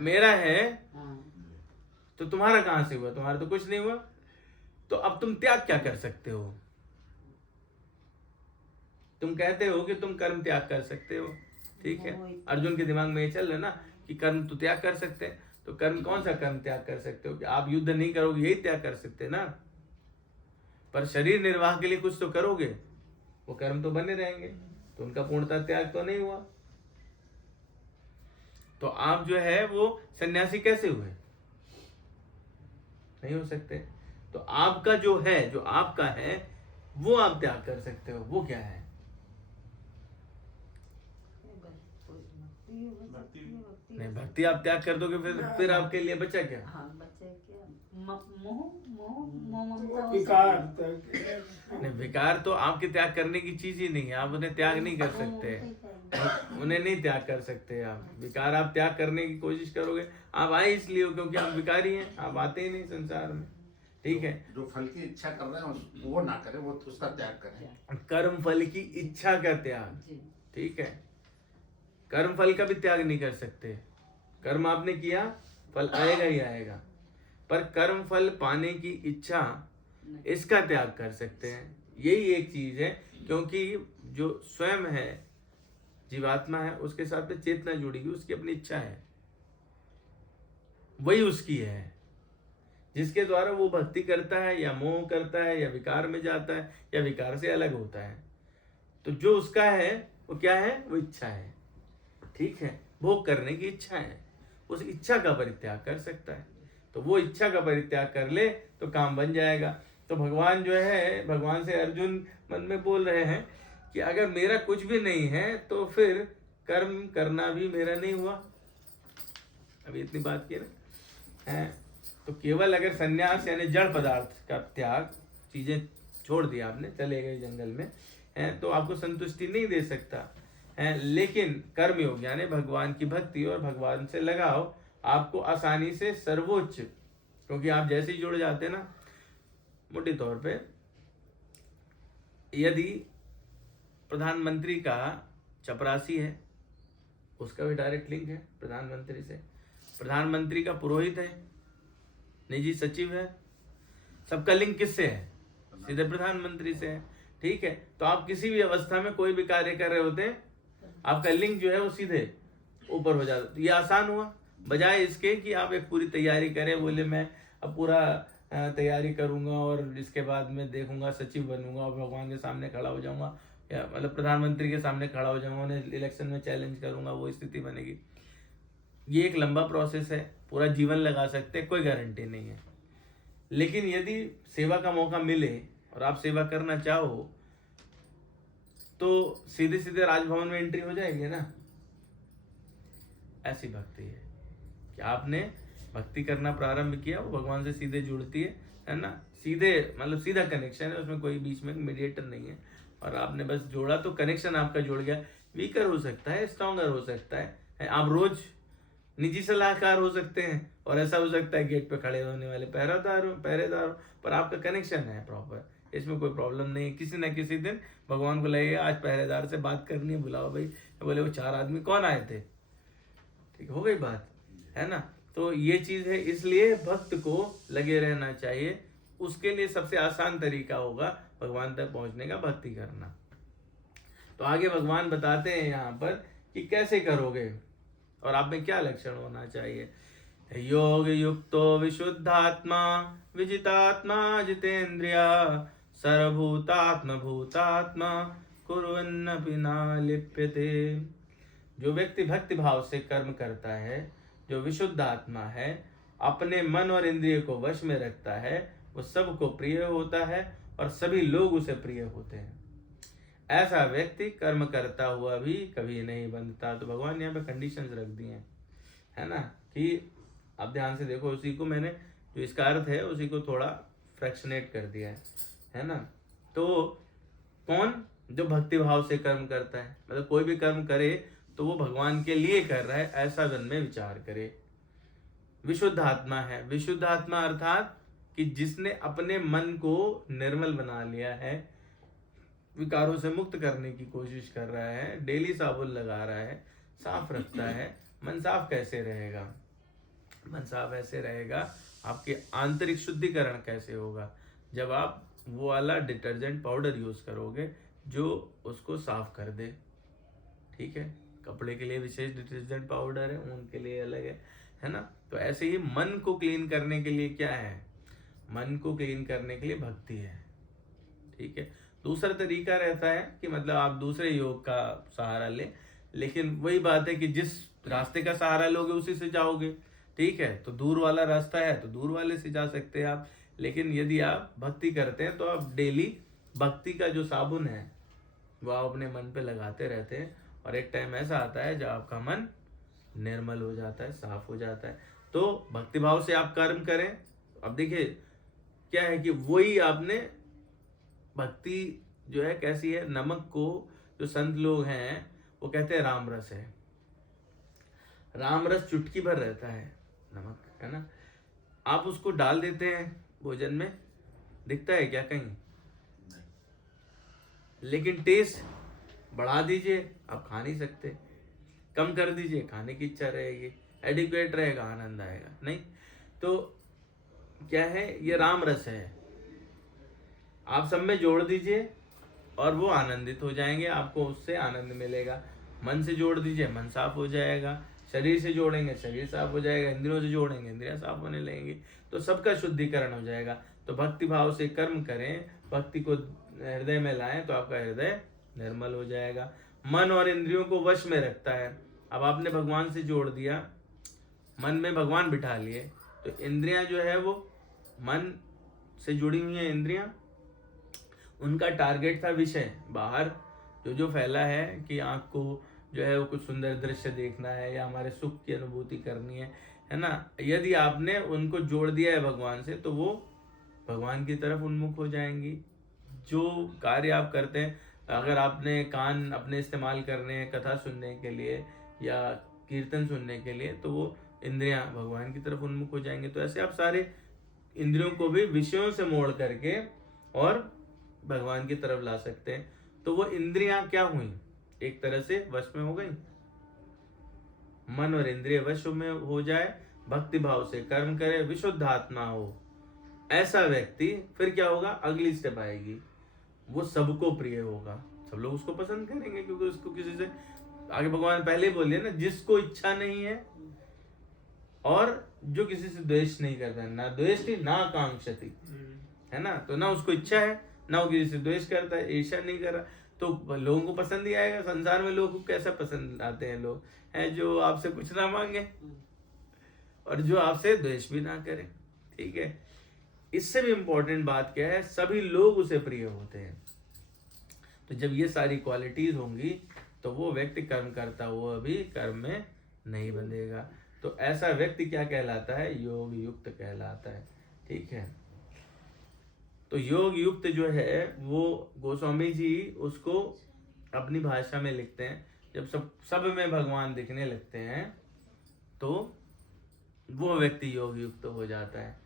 मेरा है तो तुम्हारा कहां से हुआ? तुम्हारा तो कुछ नहीं हुआ, तो अब तुम त्याग क्या कर सकते हो? तुम कहते हो कि तुम कर्म त्याग कर सकते हो, ठीक है? अर्जुन के दिमाग में ये चल रहा है ना कि कर्म तो त्याग कर सकते हैं, तो कर्म कौन सा कर्म त्याग कर सकते हो? कि आप युद्ध नहीं करोगे यही त्याग कर सकते हैं ना, पर शरीर निर्वाह के लिए कुछ तो करोगे, वो कर्म तो बने रहेंगे, तो उनका पूर्णतः त्याग तो नहीं हुआ। तो आप जो है वो सन्यासी कैसे हुए? नहीं हो सकते। तो आपका जो है, जो आपका है वो आप त्याग कर सकते हो। वो क्या है? नहीं, भक्ति आप त्याग कर दोगे फिर आपके लिए बचा क्या? नहीं, विकार तो आपके त्याग करने की चीज ही नहीं है, आप उन्हें त्याग नहीं कर सकते, उन्हें नहीं त्याग कर सकते आप। विकार आप त्याग करने की कोशिश करोगे, आप आए इसलिए हो क्योंकि आप विकारी हैं, आप आते ही नहीं संसार में। ठीक है? जो फल की इच्छा कर रहे हैं वो ना करें, वो उसका त्याग करें। कर्म फल की इच्छा का त्याग। ठीक है? कर्म फल का भी त्याग नहीं कर सकते, कर्म आपने किया, फल आएगा ही आएगा, पर कर्म फल पाने की इच्छा, इसका त्याग कर सकते हैं। यही एक चीज है, क्योंकि जो स्वयं है, जीवात्मा है, उसके साथ में चेतना जुड़ी हुई, उसकी अपनी इच्छा है, वही उसकी है, जिसके द्वारा वो भक्ति करता है या मोह करता है या विकार में जाता है या विकार से अलग होता है। तो जो उसका है वो क्या है? वो इच्छा है। ठीक है, भोग करने की इच्छा है, उस इच्छा का परित्याग कर सकता है। तो वो इच्छा का परित्याग कर ले तो काम बन जाएगा। तो भगवान जो है, भगवान से अर्जुन मन में बोल रहे हैं कि अगर मेरा कुछ भी नहीं है तो फिर कर्म करना भी मेरा नहीं हुआ। अभी इतनी बात की ना है, तो केवल अगर संन्यास यानी जड़ पदार्थ का त्याग, चीजें छोड़ दिया आपने, चले गए जंगल में, है तो आपको संतुष्टि नहीं दे सकता है। लेकिन कर्म योग यानी भगवान की भक्ति और भगवान से लगाव आपको आसानी से सर्वोच्च, क्योंकि आप जैसे ही जुड़ जाते हैं ना, मोटे तौर पे यदि प्रधानमंत्री का चपरासी है, उसका भी डायरेक्ट लिंक है प्रधानमंत्री से, प्रधानमंत्री का पुरोहित है, निजी सचिव है, सबका लिंक किससे है? सीधे प्रधानमंत्री से है। ठीक है, तो आप किसी भी अवस्था में कोई भी कार्य कर रहे होते हैं, आपका लिंक जो है वो सीधे ऊपर हो जाता है। तो ये आसान हुआ, बजाय इसके कि आप एक पूरी तैयारी करें, बोले मैं अब पूरा तैयारी करूंगा और इसके बाद में देखूंगा, सचिव बनूंगा और भगवान के सामने खड़ा हो जाऊंगा, या मतलब प्रधानमंत्री के सामने खड़ा हो जाऊंगा, उन्हें इलेक्शन में चैलेंज करूंगा, वो स्थिति बनेगी। ये एक लंबा प्रोसेस है, पूरा जीवन लगा सकते हैं, कोई गारंटी नहीं है। लेकिन यदि सेवा का मौका मिले और आप सेवा करना चाहो तो सीधे सीधे राजभवन में एंट्री हो जाएगी ना। ऐसी भक्ति है कि आपने भक्ति करना प्रारंभ किया, वो भगवान से सीधे जुड़ती है ना, सीधे मतलब सीधा कनेक्शन है, उसमें कोई बीच में मीडिएटर नहीं है, और आपने बस जोड़ा तो कनेक्शन आपका जुड़ गया। वीकर हो सकता है, स्ट्रॉन्गर हो सकता है, आप रोज निजी सलाहकार हो सकते हैं, और ऐसा हो सकता है गेट पे खड़े होने वाले पहरेदार हो, पर आपका कनेक्शन है प्रॉपर, इसमें कोई प्रॉब्लम नहीं है। किसी ना किसी दिन भगवान को लगेगा आज पहरेदार से बात करनी है, बुलाओ भाई, बोले वो 4 आदमी कौन आए थे, ठीक हो गई बात, है ना। तो ये चीज है, इसलिए भक्त को लगे रहना चाहिए। उसके लिए सबसे आसान तरीका होगा भगवान तक पहुंचने का, भक्ति करना। तो आगे भगवान बताते हैं यहाँ पर कि कैसे करोगे और आप में क्या लक्षण होना चाहिए। योग युक्तो विशुद्धात्मा विजितात्मा जितेंद्रिया सर्वभूतात्म भूतात्मा कुर्वन्नपि न लिप्यते। जो व्यक्ति भक्ति भाव से कर्म करता है, जो विशुद्ध आत्मा है, अपने मन और इंद्रिय को वश में रखता है, वो सबको प्रिय होता है और सभी लोग उसे प्रिय होते हैं। ऐसा व्यक्ति कर्म करता हुआ भी कभी नहीं बंधता। तो भगवान ने यहाँ पे कंडीशंस रख दी हैं, है ना, कि आप ध्यान से देखो, उसी को मैंने जो इसका अर्थ है उसी को थोड़ा फ्रैक्शनेट कर दिया है ना। तो कौन? जो भक्ति भाव से कर्म करता है, मतलब कोई भी कर्म करे तो वो भगवान के लिए कर रहा है, ऐसा मन में विचार करे। विशुद्ध आत्मा है, विशुद्ध आत्मा अर्थात कि जिसने अपने मन को निर्मल बना लिया है, विकारों से मुक्त करने की कोशिश कर रहा है, डेली साबुन लगा रहा है, साफ रखता है। मन साफ कैसे रहेगा? मन साफ ऐसे रहेगा, आपके आंतरिक शुद्धिकरण कैसे होगा? जब आप वो वाला डिटर्जेंट पाउडर यूज करोगे जो उसको साफ कर दे। ठीक है, कपड़े के लिए विशेष डिटर्जेंट पाउडर है, ऊन के लिए अलग है ना। तो ऐसे ही मन को क्लीन करने के लिए क्या है? मन को क्लीन करने के लिए भक्ति है। ठीक है, दूसरा तरीका रहता है कि मतलब आप दूसरे योग का सहारा ले, लेकिन वही बात है कि जिस रास्ते का सहारा लोगे उसी से जाओगे। ठीक है, तो दूर वाला रास्ता है तो दूर वाले से जा सकते हैं आप, लेकिन यदि आप भक्ति करते हैं तो आप डेली भक्ति का जो साबुन है वो आप अपने मन पे लगाते रहते हैं, और एक टाइम ऐसा आता है जब आपका मन निर्मल हो जाता है, साफ हो जाता है। तो भक्ति भाव से आप कर्म करें। अब देखिए क्या है कि वही आपने भक्ति जो है कैसी है, नमक को जो संत लोग हैं वो कहते हैं राम रस है। राम रस चुटकी भर रहता है नमक, है ना। आप उसको डाल देते हैं भोजन में, दिखता है क्या कहीं? लेकिन टेस्ट बढ़ा दीजिए, आप खा नहीं सकते। कम कर दीजिए, खाने की इच्छा रहेगी। एडिक्वेट रहेगा, आनंद आएगा नहीं। तो क्या है, ये राम रस है, आप सब में जोड़ दीजिए और वो आनंदित हो जाएंगे, आपको उससे आनंद मिलेगा। मन से जोड़ दीजिए, मन साफ हो जाएगा। शरीर से जोड़ेंगे, शरीर साफ हो जाएगा। इंद्रियों से जोड़ेंगे, इंद्रियां साफ होने लगेंगी। तो सबका शुद्धिकरण हो जाएगा। तो भक्ति भाव से कर्म करें, भक्ति को हृदय में लाएं तो आपका हृदय निर्मल हो जाएगा। मन और इंद्रियों को वश में रखता है। अब आपने भगवान से जोड़ दिया, मन में भगवान बिठा लिए, तो इंद्रियां जो है वो मन से जुड़ी हुई हैं। इंद्रियां, उनका टारगेट था विषय, बाहर जो फैला है कि आँख को जो है वो कुछ सुंदर दृश्य देखना है या हमारे सुख की अनुभूति करनी है ना। यदि आपने उनको जोड़ दिया है भगवान से तो वो भगवान की तरफ उन्मुख हो जाएंगी। जो कार्य आप करते हैं, अगर आपने कान अपने इस्तेमाल करने हैं कथा सुनने के लिए या कीर्तन सुनने के लिए, तो वो इंद्रियां भगवान की तरफ उन्मुख हो जाएंगे। तो ऐसे आप सारे इंद्रियों को भी विषयों से मोड़ करके और भगवान की तरफ ला सकते हैं। तो वो इंद्रियां क्या हुई, एक तरह से वश में हो गई। मन और इंद्रिय वश में हो जाए, भक्ति भाव से कर्म करे, विशुद्ध आत्मा हो, ऐसा व्यक्ति फिर क्या होगा, अगली स्टेप आएगी, वो सबको प्रिय होगा, सब लोग उसको पसंद करेंगे, क्योंकि उसको किसी से आगे भगवान पहले ही बोल दिया ना, जिसको इच्छा नहीं है और जो किसी से द्वेष नहीं करता है, ना द्वेष्टि ना कांक्षति, है ना। तो ना उसको इच्छा है, ना वो किसी से द्वेष करता है, ईर्ष्या नहीं कर रहा, तो लोगों को पसंद ही आएगा। संसार में लोगों को कैसा पसंद आते हैं, लोग हैं जो आपसे कुछ ना मांगे और जो आपसे द्वेष भी ना करें, ठीक है। इससे भी इम्पोर्टेंट बात क्या है, सभी लोग उसे प्रिय होते हैं। तो जब ये सारी क्वालिटीज होंगी तो वो व्यक्ति कर्म करता हुआ भी कर्म में नहीं बंधेगा। तो ऐसा व्यक्ति क्या कहलाता है, योग युक्त कहलाता है, ठीक है। तो योग युक्त जो है वो गोस्वामी जी उसको अपनी भाषा में लिखते हैं। जब सब में भगवान दिखने लगते हैं तो वो व्यक्ति योग युक्त हो जाता है।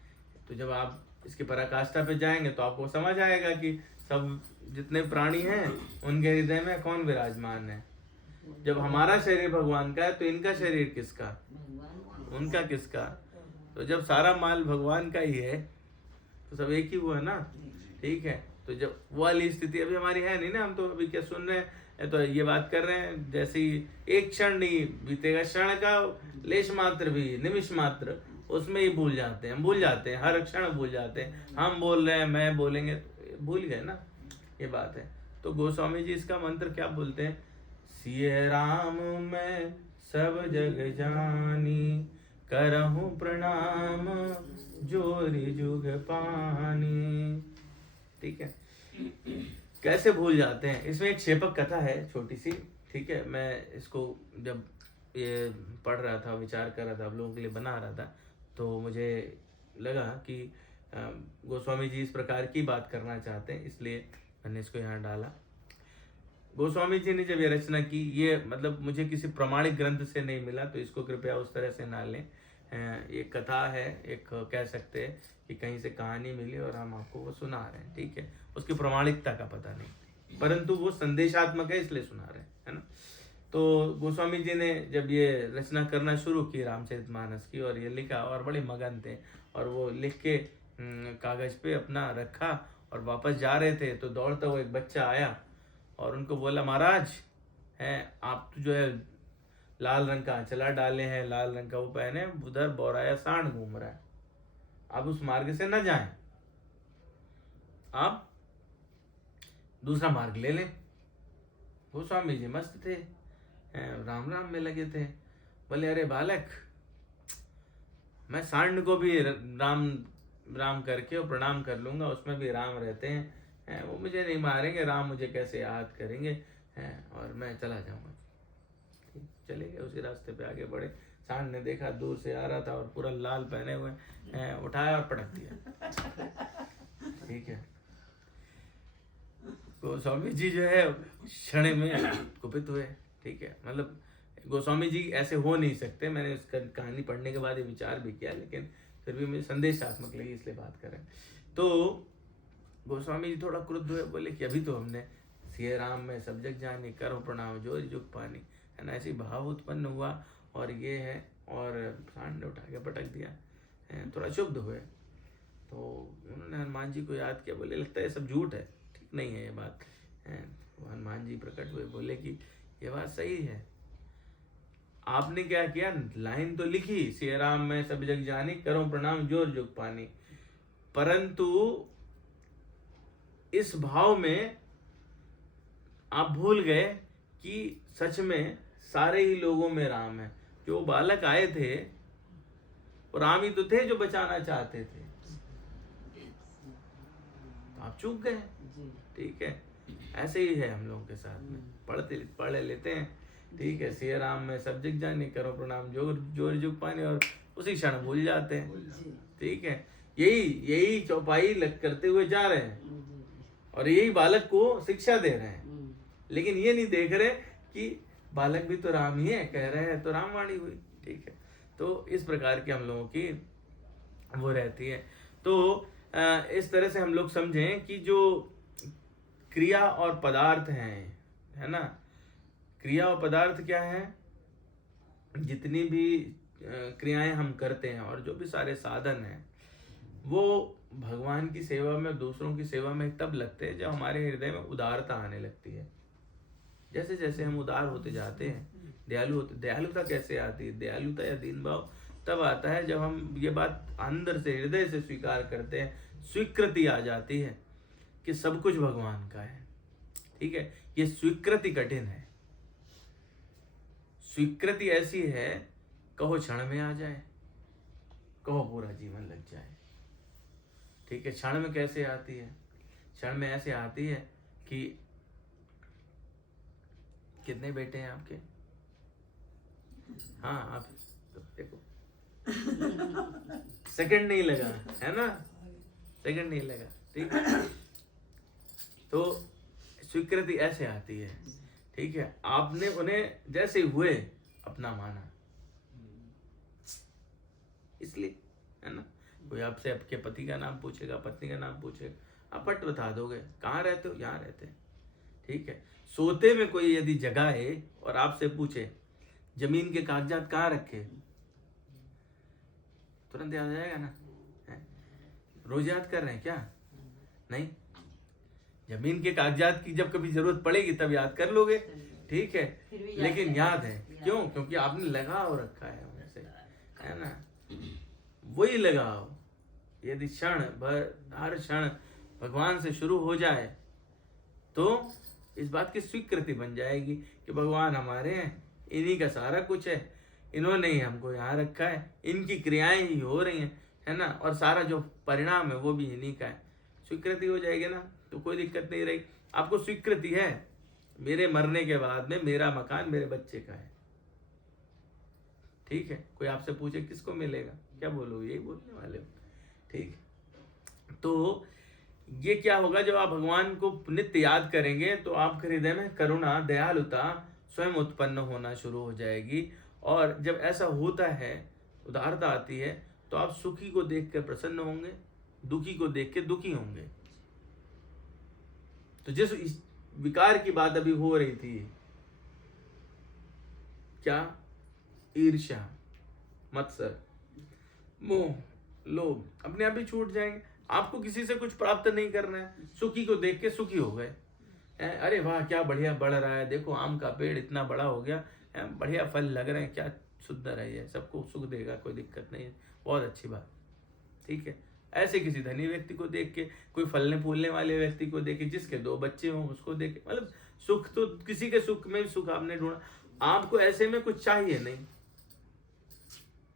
तो जब आप इसकी पराकाष्ठा पे जाएंगे तो आपको समझ आएगा कि सब जितने प्राणी हैं उनके हृदय में कौन विराजमान है। जब हमारा शरीर भगवान का है तो इनका शरीर किसका, उनका किसका। तो जब सारा माल भगवान का ही है तो सब एक ही हुआ ना, ठीक है। तो जब वो वाली स्थिति अभी हमारी है नहीं ना, हम तो अभी क्या सुन रहे हैं, तो ये बात कर रहे हैं जैसे ही एक क्षण नहीं बीतेगा, क्षण का लेश मात्र भी, निमिष मात्र, उसमें ही भूल जाते हैं, भूल जाते हैं, हर क्षण भूल जाते हैं। हम बोल रहे हैं, मैं बोलेंगे, भूल गए ना, ये बात है। तो गोस्वामी जी इसका मंत्र क्या बोलते हैं, सिय राम मैं सब जग जानी, करहूं प्रणाम जोरी जुग पानी, ठीक है। कैसे भूल जाते हैं, इसमें एक शेपक कथा है छोटी सी, ठीक है। मैं इसको जब ये पढ़ रहा था, विचार कर रहा था, आप लोगों के लिए बना रहा था, तो मुझे लगा कि गोस्वामी जी इस प्रकार की बात करना चाहते हैं, इसलिए मैंने इसको यहाँ डाला। गोस्वामी जी ने जब ये रचना की, ये मतलब मुझे किसी प्रमाणिक ग्रंथ से नहीं मिला, तो इसको कृपया उस तरह से ना लें। ये कथा है, एक कह सकते हैं कि कहीं से कहानी मिली और हम आपको वो सुना रहे हैं, ठीक है। उसकी प्रमाणिकता का पता नहीं, परंतु वो संदेशात्मक है इसलिए सुना रहे हैं, है ना। तो गोस्वामी जी ने जब ये रचना करना शुरू की रामचरितमानस की, और ये लिखा, और बड़े मगन थे, और वो लिख के कागज पे अपना रखा और वापस जा रहे थे तो दौड़ता हुआ एक बच्चा आया और उनको बोला, महाराज हैं आप तो जो है लाल रंग का आंचला डाले हैं, लाल रंग का वो पहने, उधर बौराया सांड घूम रहा है, आप उस मार्ग से न जाएं, आप दूसरा मार्ग ले लें। गोस्वामी जी मस्त थे, राम राम में लगे थे। बोले, अरे बालक, मैं सांड को भी राम राम करके और प्रणाम कर लूंगा, उसमें भी राम रहते हैं, वो मुझे नहीं मारेंगे, राम मुझे कैसे याद करेंगे, और मैं चला जाऊंगा। चले गए, उसी रास्ते पे आगे बढ़े। सांड ने देखा दूर से आ रहा था और पूरा लाल पहने हुए, उठाया और पटक दिया, ठीक है। गोस्वामी जी जो है क्षण में कुपित हुए, ठीक है। मतलब गोस्वामी जी ऐसे हो नहीं सकते। मैंने उसका कहानी पढ़ने के बाद ये विचार भी किया, लेकिन फिर भी मुझे संदेशात्मक लगी इसलिए बात करें। तो गोस्वामी जी थोड़ा क्रुद्ध हुए, बोले कि अभी तो हमने सिय राम में सब जग जानी, करो प्रणाम जोरी जुग पानी, है ना, ऐसी भाव उत्पन्न हुआ और ये है। और सांड ने उठा के पटक दिया, थोड़ा क्षुब्ध हुए। तो उन्होंने हनुमान जी को याद किया, बोले लगता है सब झूठ है, ठीक नहीं है ये बात। तो हनुमान जी प्रकट हुए, बोले कि ये बात सही है। आपने क्या किया, लाइन तो लिखी, सिया राम मैं सब जग जानी, करो प्रणाम जोर जुग पानी, परंतु इस भाव में आप भूल गए कि सच में सारे ही लोगों में राम है। जो बालक आए थे वो राम ही तो थे जो बचाना चाहते थे, तो आप चूक गए। ठीक है, ऐसे ही है हम लोगों के साथ में, पढ़ लेते हैं, ठीक है, सिया राम में सब जग जानी, करो प्रणाम जोर जुग पानी, और उसी क्षण भूल जाते हैं। ठीक है, यही चौपाई करते हुए जा रहे हैं और यही बालक को शिक्षा दे रहे हैं, लेकिन ये नहीं देख रहे कि बालक भी तो राम ही है, कह रहे हैं तो रामवाणी हुई। ठीक है, तो इस प्रकार की हम लोगों की वो रहती है। तो इस तरह से हम लोग समझें कि जो क्रिया और पदार्थ हैं, है ना, क्रिया और पदार्थ क्या है, जितनी भी क्रियाएं हम करते हैं और जो भी सारे साधन हैं वो भगवान की सेवा में, दूसरों की सेवा में तब लगते हैं जब हमारे हृदय में उदारता आने लगती है। जैसे जैसे हम उदार होते जाते हैं, दयालुता कैसे आती है, दयालुता या दीन भाव तब आता है जब हम ये बात अंदर से, हृदय से स्वीकार करते हैं, स्वीकृति आ जाती है कि सब कुछ भगवान का है। ठीक है, ये स्वीकृति कठिन है। स्वीकृति ऐसी है, कहो क्षण में आ जाए, कहो पूरा जीवन लग जाए। ठीक है, क्षण में कैसे आती है, क्षण में ऐसे आती है कि कितने बेटे हैं आपके? हाँ, आप तो देखो सेकंड नहीं लगा, है ना, सेकंड नहीं लगा। ठीक है, तो स्वीकृति ऐसे आती है। ठीक है, आपने उन्हें जैसे हुए अपना माना, इसलिए, है ना, कोई आपसे आपके पति का नाम पूछेगा, पत्नी का नाम पूछेगा, आप पट बता दोगे, कहाँ रहते हो, यहाँ रहते हैं। ठीक है, सोते में कोई यदि जगाए और आपसे पूछे जमीन के कागजात कहाँ रखे, तुरंत याद आ जाएगा ना। रोज याद कर रहे हैं क्या? नहीं, जमीन के कागजात की जब कभी जरूरत पड़ेगी तब याद कर लोगे। ठीक है, लेकिन याद है क्यों? क्योंकि आपने लगाव रखा है उनसे, है ना। वही लगाव यदि क्षण भर, हर क्षण भगवान से शुरू हो जाए तो इस बात की स्वीकृति बन जाएगी कि भगवान हमारे हैं, इन्हीं का सारा कुछ है, इन्होंने ही हमको यहाँ रखा है, इनकी क्रियाएं ही हो रही हैं, है ना, और सारा जो परिणाम है वो भी इन्हीं का है। स्वीकृति हो जाएगी ना, तो कोई दिक्कत नहीं रहेगी। आपको स्वीकृति है, मेरे मरने के बाद में मेरा मकान मेरे बच्चे का है। ठीक है, कोई आपसे पूछे किसको मिलेगा, क्या बोलोगे? यही बोलने वाले हो। ठीक, तो ये क्या होगा, जब आप भगवान को नित्य याद करेंगे तो आपके हृदय में करुणा, दयालुता स्वयं उत्पन्न होना शुरू हो जाएगी। और जब ऐसा होता है, उदारता आती है, तो आप सुखी को देख कर प्रसन्न होंगे, दुखी को देख के दुखी होंगे। तो जिस विकार की बात अभी हो रही थी, क्या, ईर्ष्या, मत्सर, मोह, लोभ, अपने आप ही छूट जाएंगे। आपको किसी से कुछ प्राप्त नहीं करना है, सुखी को देख के सुखी हो गए। अरे वाह क्या बढ़िया बढ़ रहा है, देखो आम का पेड़ इतना बड़ा हो गया, बढ़िया फल लग रहे हैं, क्या सुंदर है ये, सबको सुख देगा, कोई दिक्कत नहीं है, बहुत अच्छी बात। ठीक है, ऐसे किसी धनी व्यक्ति को देख के, कोई फलने फूलने वाले व्यक्ति को देख के, जिसके 2 बच्चे हों उसको देख के, मतलब सुख तो किसी के सुख में सुख आपने ढूंढा। आपको ऐसे में कुछ चाहिए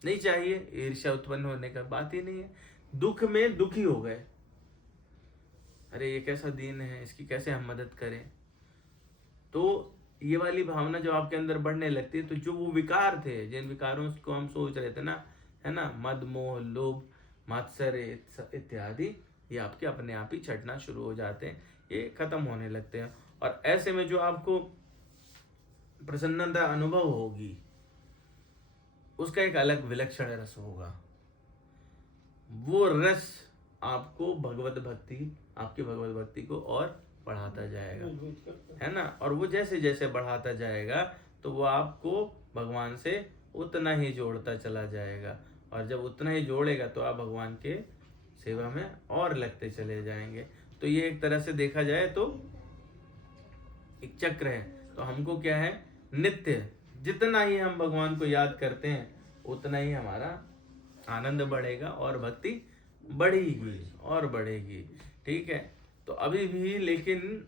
नहीं चाहिए, ईर्ष्या उत्पन्न होने का बात ही नहीं है। दुख में दुखी हो गए, अरे ये कैसा दीन है, इसकी कैसे हम मदद करें। तो ये वाली भावना जब आपके अंदर बढ़ने लगती है, तो जो वो विकार थे, जिन विकारों को हम सोच रहे थे ना, है ना, मद, मोह, लोभ, मात्सर्य इत्यादि, ये आपके अपने आप ही छटना शुरू हो जाते हैं, ये खत्म होने लगते हैं। और ऐसे में जो आपको प्रसन्नता अनुभव होगी, उसका एक अलग विलक्षण रस होगा। वो रस आपको आपकी भगवत भक्ति को और बढ़ाता जाएगा, है ना। और वो जैसे जैसे बढ़ाता जाएगा तो वो आपको भगवान से उतना ही जोड़ता चला जाएगा, और जब उतना ही जोड़ेगा तो आप भगवान के सेवा में और लगते चले जाएंगे। तो ये एक तरह से देखा जाए तो एक चक्र है। तो हमको क्या है, नित्य जितना ही हम भगवान को याद करते हैं उतना ही हमारा आनंद बढ़ेगा और भक्ति बढ़ेगी और बढ़ेगी। ठीक है। तो अभी भी लेकिन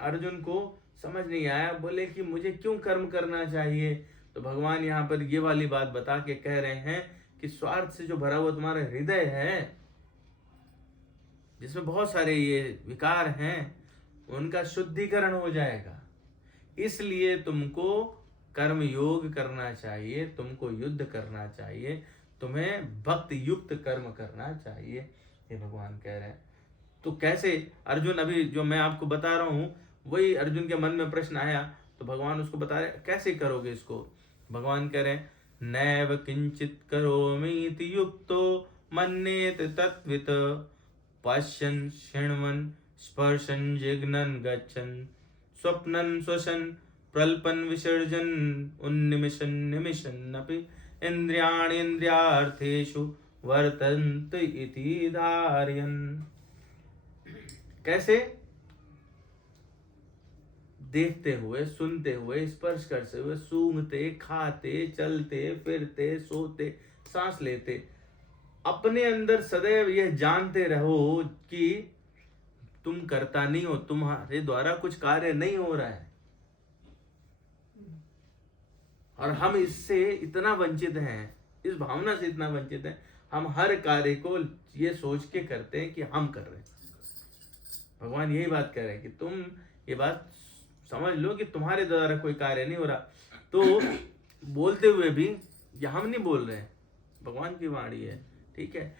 अर्जुन को समझ नहीं आया, बोले कि मुझे क्यों कर्म करना चाहिए। तो भगवान यहाँ पर ये वाली बात बता के कह रहे हैं कि स्वार्थ से जो भरा हुआ तुम्हारा हृदय है, जिसमें बहुत सारे ये विकार हैं, उनका शुद्धिकरण हो जाएगा। इसलिए तुमको कर्म योग करना चाहिए, तुमको युद्ध करना चाहिए, तुम्हें भक्ति युक्त कर्म करना चाहिए, ये भगवान कह रहे हैं। तो कैसे अर्जुन, अभी जो मैं आपको बता रहा हूं वही अर्जुन के मन में प्रश्न आया, तो भगवान उसको बता रहे कैसे करोगे इसको। भगवान कह रहे हैं नैव किंचित करोमीति युक्तो मन्येत तत्वित पश्यन् शृण्वन् स्पर्शन् जिघ्नन् गच्छन् स्वप्नन् श्वसन् प्रल्पन् विसर्जन् उन्निमिषन् निमिषन्नपि इंद्रियाणीन्द्रियार्थेषु वर्तन्त इति धारयन्। कैसे? देखते हुए, सुनते हुए, स्पर्श करते हुए, सूंघते, खाते, चलते फिरते, सोते, सांस लेते, अपने अंदर सदैव यह जानते रहो कि तुम करता नहीं हो, तुम्हारे द्वारा कुछ कार्य नहीं हो रहा है। और हम इससे इतना वंचित हैं, इस भावना से इतना वंचित हैं, हम हर कार्य को ये सोच के करते हैं कि हम कर रहे हैं। भगवान यही बात कह रहे हैं कि तुम ये बात समझ लो कि तुम्हारे द्वारा कोई कार्य नहीं हो रहा। तो बोलते हुए भी, ये हम नहीं बोल रहे हैं, भगवान की वाणी है। ठीक है।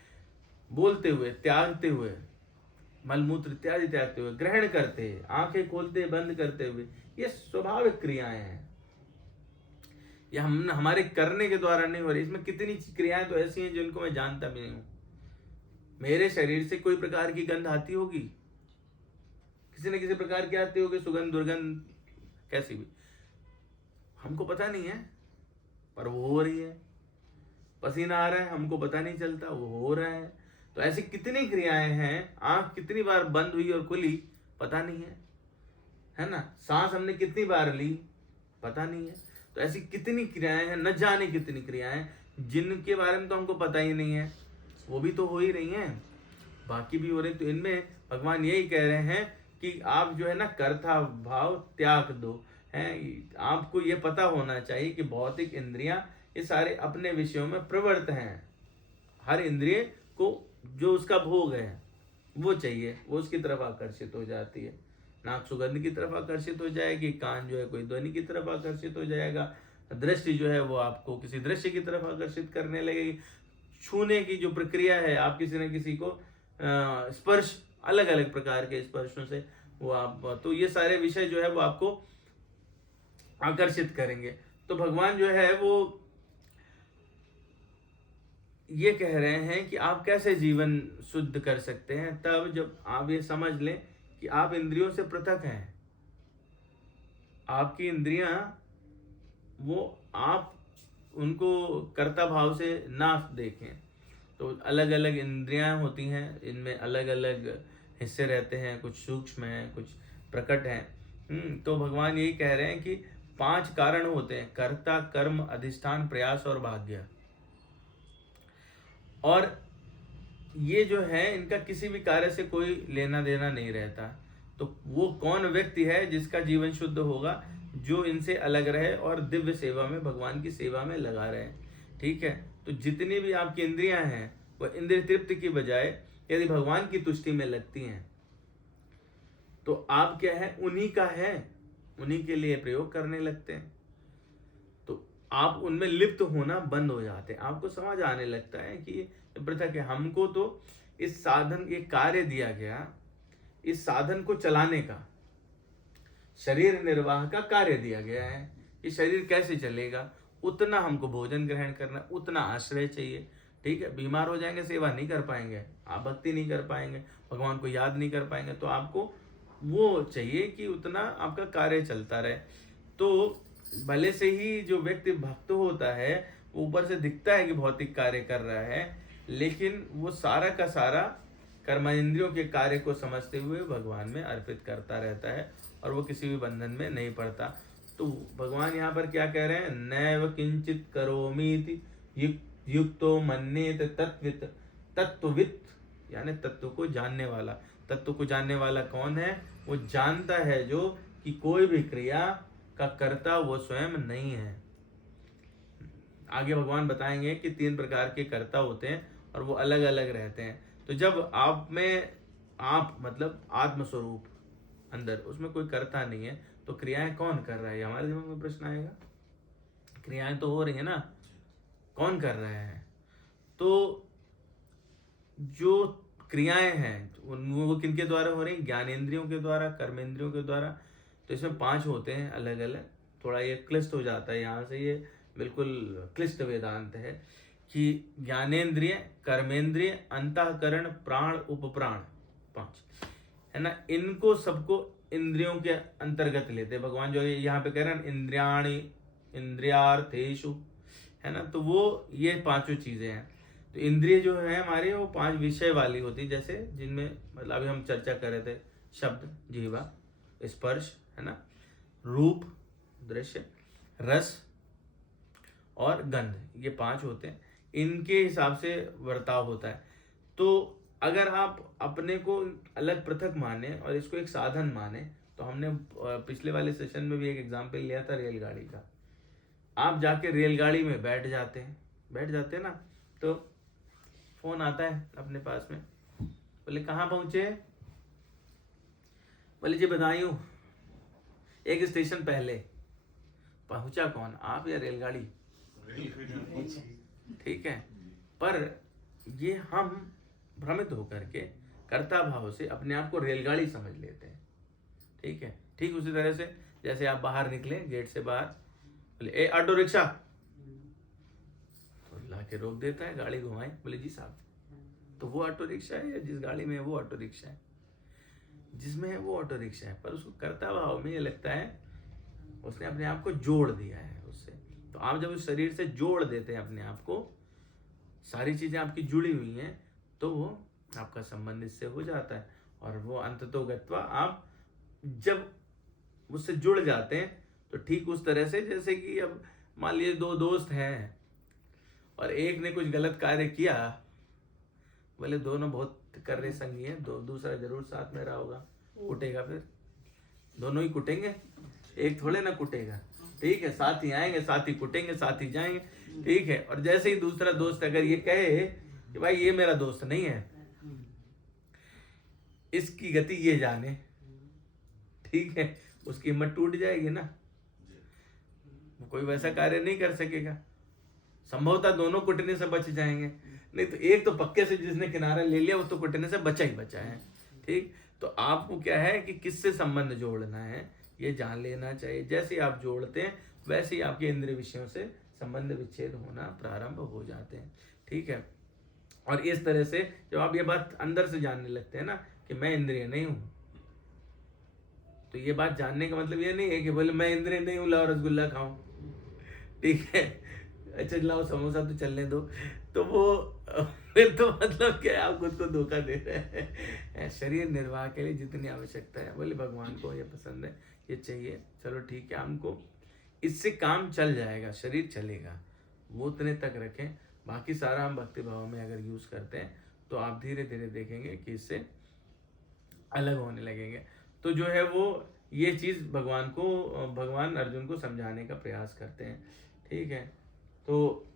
बोलते हुए, त्यागते हुए, मलमूत्र इत्यादि त्यागते हुए, ग्रहण करते, आंखें खोलते बंद करते हुए, ये स्वाभाविक क्रियाएं हैं। ये हम हमारे करने के द्वारा नहीं हो रही। इसमें कितनी क्रियाएं तो ऐसी हैं जिनको मैं जानता भी नहीं हूं। मेरे शरीर से कोई प्रकार की गंध आती होगी, किसी न किसी प्रकार की आती होगी, सुगंध दुर्गंध कैसी भी, हमको पता नहीं है, पर वो हो रही है। पसीना आ रहा है, हमको पता नहीं चलता, वो हो रहा है। तो ऐसी कितनी क्रियाएं हैं, आंख कितनी बार बंद हुई और खुली पता नहीं है ना। सांस हमने कितनी बार ली पता नहीं है। तो ऐसी कितनी क्रियाएं हैं, न जाने कितनी क्रियाएं, जिनके बारे में तो हमको पता ही नहीं है, वो भी तो हो ही रही हैं, बाकी भी हो रही। तो इनमें भगवान यही कह रहे हैं कि आप जो है ना, कर्ता भाव त्याग दो। हैं, आपको ये पता होना चाहिए कि भौतिक इंद्रियां ये सारे अपने विषयों में प्रवृत्त हैं। हर इंद्रिय को जो उसका भोग है वो चाहिए, वो उसकी तरफ आकर्षित हो जाती है। नाक सुगंध की तरफ आकर्षित हो जाएगी, कान जो है कोई ध्वनि की तरफ आकर्षित हो जाएगा, दृष्टि जो है वो आपको किसी दृश्य की तरफ आकर्षित करने लगेगी। छूने की जो प्रक्रिया है, आप किसी न किसी को स्पर्श, अलग अलग प्रकार के स्पर्शों से वो आप, तो ये सारे विषय जो है वो आपको आकर्षित करेंगे। तो भगवान जो है वो ये कह रहे हैं कि आप कैसे जीवन शुद्ध कर सकते हैं, तब जब आप ये समझ लें कि आप इंद्रियों से पृथक हैं। आपकी इंद्रियां वो आप उनको कर्ता भाव से ना देखें। तो अलग अलग इंद्रियां होती हैं, इनमें अलग अलग हिस्से रहते हैं, कुछ सूक्ष्म हैं, कुछ प्रकट हैं। तो भगवान यही कह रहे हैं कि 5 कारण होते हैं: कर्ता, कर्म, अधिष्ठान, प्रयास और भाग्य। और ये जो है, इनका किसी भी कार्य से कोई लेना देना नहीं रहता। तो वो कौन व्यक्ति है जिसका जीवन शुद्ध होगा? जो इनसे अलग रहे और दिव्य सेवा में, भगवान की सेवा में लगा रहे। ठीक है। तो जितनी भी आपकी इंद्रियां हैं वह इंद्रिय तृप्ति की बजाय यदि भगवान की तुष्टि में लगती हैं तो आप क्या है, उन्हीं का है, उन्हीं के लिए प्रयोग करने लगते हैं। तो आप उनमें लिप्त होना बंद हो जाते हैं। आपको समझ आने लगता है कि ये पृथक है। हमको तो इस साधन, ये कार्य दिया गया, इस साधन को चलाने का, शरीर निर्वाह का कार्य दिया गया है कि शरीर कैसे चलेगा, उतना हमको भोजन ग्रहण करना, उतना आश्रय चाहिए। ठीक है। बीमार हो जाएंगे, सेवा नहीं कर पाएंगे, आप भक्ति नहीं कर पाएंगे, भगवान को याद नहीं कर पाएंगे। तो आपको वो चाहिए कि उतना आपका कार्य चलता रहे। तो भले से ही जो व्यक्ति भक्त होता है वो ऊपर से दिखता है कि भौतिक कार्य कर रहा है, लेकिन वो सारा का सारा कर्मेंद्रियों के कार्य को समझते हुए भगवान में अर्पित करता रहता है और वो किसी भी बंधन में नहीं पड़ता। तो भगवान यहाँ पर क्या कह रहे हैं, नैव किंचित करोमीति युक्तो मन्येत तत्वित। तत्ववित यानी तत्व को जानने वाला। तत्व को जानने वाला कौन है? वो जानता है जो कि कोई भी क्रिया का कर्ता वो स्वयं नहीं है। आगे भगवान बताएंगे कि 3 प्रकार के कर्ता होते हैं और वो अलग अलग रहते हैं। तो जब आप में आप मतलब आत्मस्वरूप अंदर उसमें कोई कर्ता नहीं है तो क्रियाएं कौन कर रहा है? हमारे दिमाग में प्रश्न आएगा। क्रियाएं तो हो रही है ना, कौन कर रहा है? तो जो क्रियाएं हैं वो किनके द्वारा हो रही? ज्ञानेंद्रियों के द्वारा, कर्मेंद्रियों के द्वारा। तो इसमें 5 होते हैं अलग अलग। थोड़ा ये क्लिष्ट हो जाता है यहाँ से, ये बिल्कुल क्लिष्ट वेदांत है कि ज्ञानेंद्रिय, कर्मेंद्रिय, अंतःकरण, प्राण, उपप्राण, 5 है ना। इनको सबको इंद्रियों के अंतर्गत लेते हैं भगवान। जो यहाँ पे कह रहे हैं इंद्रियाणि इंद्रियार्थेषु, है ना। तो वो ये 5 चीजें हैं। तो इंद्रिय जो है हमारे वो 5 विषय वाली होती, जैसे जिनमें मतलब अभी हम चर्चा कर रहे थे, शब्द, जीवा, स्पर्श, है ना, रूप, दृश्य, रस और गंध, ये 5 होते हैं। इनके हिसाब से वर्ताव होता है। तो अगर आप अपने को अलग पृथक माने और इसको एक साधन माने, तो हमने पिछले वाले सेशन में भी एक एग्जाम्पल लिया था रेलगाड़ी का। आप जाके रेलगाड़ी में बैठ जाते हैं ना, तो फोन आता है अपने पास में, बोले कहाँ पहुंचे? बोले जी बधाई, एक स्टेशन पहले। पहुंचा कौन, आप या रेलगाड़ी? ठीक है। पर ये हम भ्रमित होकर के कर्ता भाव से अपने आप को रेलगाड़ी समझ लेते हैं। ठीक है। ठीक उसी तरह से जैसे आप बाहर निकले गेट से बाहर, बोले ए ऑटो रिक्शा, तो ला के रोक देता है, गाड़ी घुमाई, बोले जी साहब। तो वो ऑटो रिक्शा है या जिस गाड़ी में है वो ऑटो रिक्शा है? जिसमें है वो ऑटो रिक्शा है, पर उसको कर्ता भाव में ये लगता है उसने अपने आप को जोड़ दिया है उससे। तो आप जब उस शरीर से जोड़ देते हैं अपने आप को, सारी चीजें आपकी जुड़ी हुई हैं, तो वो आपका संबंध इससे हो जाता है। और वो अंततोगत्वा आप जब उससे जुड़ जाते हैं तो ठीक उस तरह से जैसे कि अब मान लीजिए 2 दोस्त हैं और एक ने कुछ गलत कार्य किया, बोले दोनों बहुत कर रहे संगी हैं, दूसरा जरूर साथ में रहा होगा, कुटेगा, फिर दोनों ही कुटेंगे, एक थोड़े ना कुटेगा। ठीक है, साथ ही आएंगे, साथ ही कुटेंगे, साथ ही जाएंगे। ठीक है। और जैसे ही दूसरा दोस्त अगर ये कहे कि भाई ये मेरा दोस्त नहीं है, इसकी गति ये जाने, ठीक है, उसकी हिम्मत टूट जाएगी ना, कोई वैसा कार्य नहीं कर सकेगा। संभवतः दोनों कुटने से बच जाएंगे, नहीं तो एक तो पक्के से जिसने किनारा ले लिया वो तो कुटने से बचा ही बचा है। ठीक। तो आपको क्या है कि किससे संबंध जोड़ना है ये जान लेना चाहिए। जैसे आप जोड़ते हैं वैसे ही आपके इंद्रिय विषयों से संबंध विच्छेद होना प्रारंभ हो जाते हैं। ठीक है। और इस तरह से जब आप ये बात अंदर से जानने लगते हैं ना कि मैं इंद्रिय नहीं हूं, तो ये बात जानने का मतलब ये नहीं है कि बोले मैं इंद्रिय नहीं हूं, लाओ रसगुल्ला खाऊं, ठीक है, अच्छा लाओ समोसा तो चलने दो, तो वो फिर तो मतलब क्या, आप खुद को धोखा दे रहे हैं। शरीर निर्वाह के लिए जितनी आवश्यकता है, बोले भगवान को ये पसंद है, ये चाहिए, चलो ठीक है, हमको इससे काम चल जाएगा, शरीर चलेगा, वो उतने तक रखें। बाकी सारा हम भक्ति भाव में अगर यूज करते हैं तो आप धीरे धीरे देखेंगे कि इससे अलग होने लगेंगे। तो जो है वो ये चीज भगवान अर्जुन को समझाने का प्रयास करते हैं। ठीक है। तो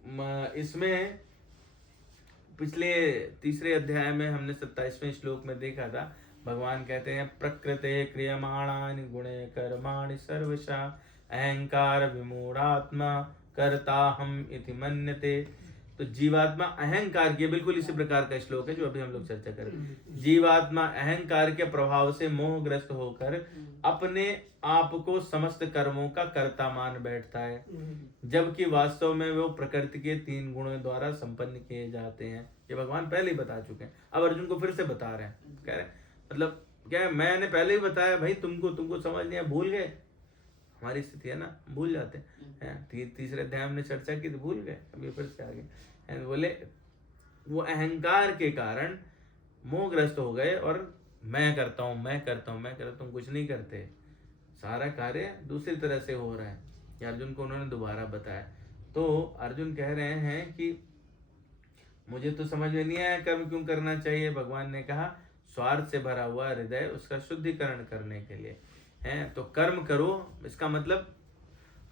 इसमें पिछले 3 अध्याय में हमने 27वें श्लोक में देखा था, भगवान कहते हैं प्रकृते क्रियमाणानि गुणे कर्माणि सर्वशा अहंकार विमूढ़ात्मा कर्ताहम इति मन्यते। तो जीवात्मा अहंकार के, बिल्कुल इसी प्रकार का श्लोक है जो अभी हम लोग चर्चा कर रहे हैं। जीवात्मा अहंकार के प्रभाव से मोहग्रस्त होकर अपने आप को समस्त कर्मों का कर्ता मान बैठता है, जबकि वास्तव में वो प्रकृति के 3 गुणों द्वारा संपन्न किए जाते हैं। ये भगवान पहले ही बता चुके हैं, अब अर्जुन को फिर से बता रहे हैं। कह रहे हैं मतलब क्या है, मैंने पहले ही बताया भाई, तुमको समझ नहीं, भूल गए, हमारी स्थिति है ना, भूल जाते हैं। तीसरे अध्याय हमने चर्चा की तो भूल गए, अभी फिर से आगे हैं। बोले वो अहंकार के कारण मोहग्रस्त हो गए और मैं करता हूँ, मैं करता हूँ, मैं करता हूँ, कुछ नहीं करते, सारा कार्य दूसरी तरह से हो रहा है। ये अर्जुन को उन्होंने दोबारा बताया। तो अर्जुन कह रहे हैं कि मुझे तो समझ में नहीं आया कर्म क्यों करना चाहिए। भगवान ने कहा स्वार्थ से भरा हुआ हृदय उसका शुद्धिकरण करने के लिए है, तो कर्म करो। इसका मतलब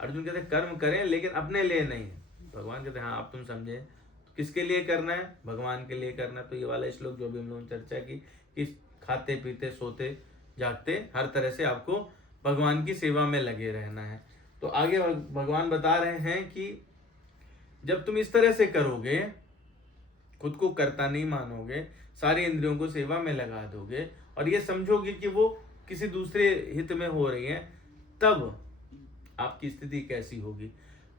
अर्जुन कहते कर्म करें लेकिन अपने लिए नहीं। भगवान कहते हाँ आप तुम समझे, तो किसके लिए करना है? भगवान के लिए करना। तो ये वाला श्लोक जो भी हम लोगों ने चर्चा की कि खाते पीते सोते जागते हर तरह से आपको भगवान की सेवा में लगे रहना है। तो आगे भगवान बता रहे हैं कि जब तुम इस तरह से करोगे, खुद को कर्ता नहीं मानोगे, सारी इंद्रियों को सेवा में लगा दोगे और ये समझोगे कि वो किसी दूसरे हित में हो रही है, तब आपकी स्थिति कैसी होगी।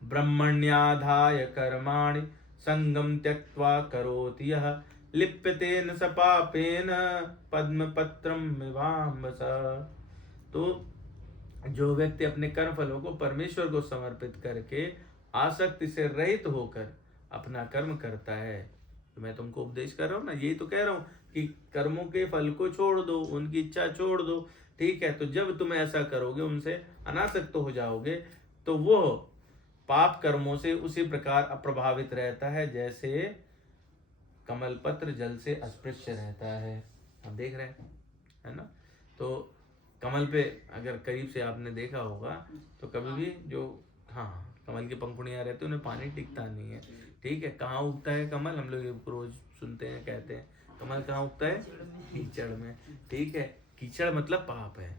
ब्रह्मण्याधाय कर्माणि संगम त्यक्त्वा करोति यः लिप्यतेन स पापेन पद्मपत्रम विभाम्बसा। तो जो व्यक्ति अपने कर्म फलों को परमेश्वर को समर्पित करके आसक्ति से रहित होकर अपना कर्म करता है, तो मैं तुमको उपदेश कर रहा हूँ ना, यही तो कह रहा हूँ कि कर्मों के फल को छोड़ दो, उनकी इच्छा छोड़ दो, ठीक है। तो जब तुम ऐसा करोगे, उनसे अनासक्त हो जाओगे, तो वो पाप कर्मों से उसी प्रकार अप्रभावित रहता है जैसे कमल पत्र जल से अस्पृश्य रहता है। हम देख रहे हैं, है ना। तो कमल पे अगर करीब से आपने देखा होगा तो कभी भी जो कमल की पंखुड़ियां रहती है उन्हें पानी टिकता नहीं है, ठीक है। कहाँ उगता है कमल? हम लोग रोज सुनते हैं, कहते हैं कमल कहाँ उगता है? कीचड़ में, ठीक है। कीचड़ मतलब पाप है।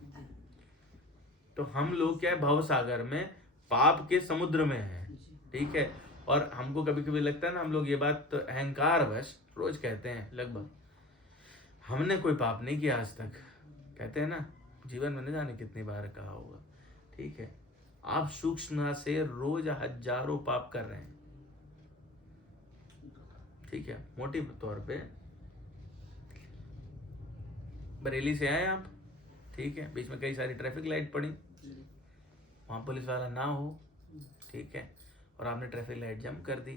तो हम लोग क्या है, भव सागर में पाप के समुद्र में है, ठीक है। और हमको कभी कभी लगता है ना, हम लोग ये बात तो अहंकार वश रोज कहते हैं, लगभग हमने कोई पाप नहीं किया आज तक, कहते हैं ना, जीवन में न जाने कितनी बार कहा होगा, ठीक है। आप सूक्ष्म से रोज हजारों पाप कर रहे हैं, ठीक है। मोटे तौर पे बरेली से आए आप, ठीक है, बीच में कई सारी ट्रैफिक लाइट पड़ी, वहां पुलिस वाला ना हो, ठीक है, और आपने ट्रैफिक लाइट जंप कर दी,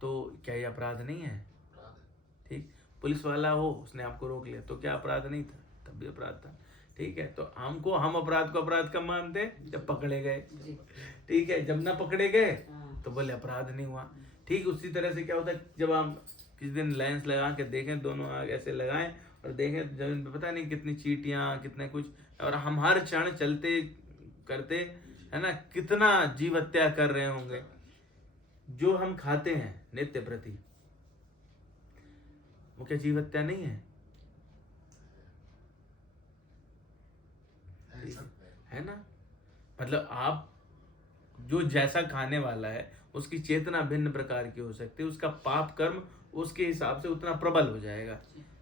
तो क्या ये अपराध नहीं है? ठीक, पुलिस वाला हो, उसने आपको रोक लिया, तो क्या अपराध नहीं था? तब भी अपराध था, ठीक है। तो हम अपराध को अपराध कब मानते? जब पकड़े गए, ठीक है। जब ना पकड़े गए तो बोले अपराध नहीं हुआ, ठीक। उसी तरह से क्या होता है, जब हम किसी दिन लेंस लगा के देखें, दोनों आग ऐसे लगाएं और देखें जमीन पे पता नहीं कितनी चींटियां, कितने कुछ, और हम हर क्षण चलते करते, है ना, कितना जीव हत्या कर रहे होंगे। जो हम खाते हैं नित्य प्रति, वो क्या जीव हत्या नहीं है? है ना। मतलब आप जो जैसा खाने वाला है उसकी चेतना भिन्न प्रकार की हो सकती है, उसका पाप कर्म उसके हिसाब से उतना प्रबल हो जाएगा,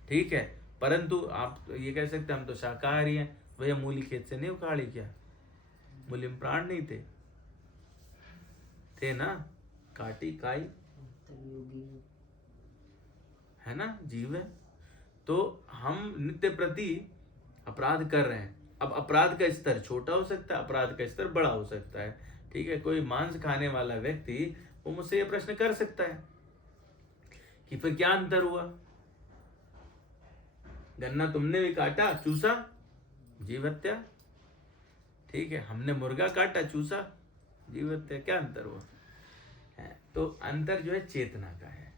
ठीक है। परंतु आप ये कह सकते हैं हम तो शाकाहारी हैं, भैया मूली खेत से नहीं उखाड़ी क्या? मूली में प्राण नहीं थे ना, काटी खाई, है ना, जीव है। तो हम नित्य प्रति अपराध कर रहे हैं। अब अपराध का स्तर छोटा हो सकता है, अपराध का स्तर बड़ा हो सकता है, ठीक है। कोई मांस खाने वाला व्यक्ति वो मुझसे ये प्रश्न कर सकता है कि फिर क्या अंतर हुआ? गन्ना तुमने भी काटा, चूसा, जीव हत्या, ठीक है। हमने मुर्गा काटा, चूसा, जीव हत्या, क्या अंतर हुआ? है तो अंतर जो है चेतना का है,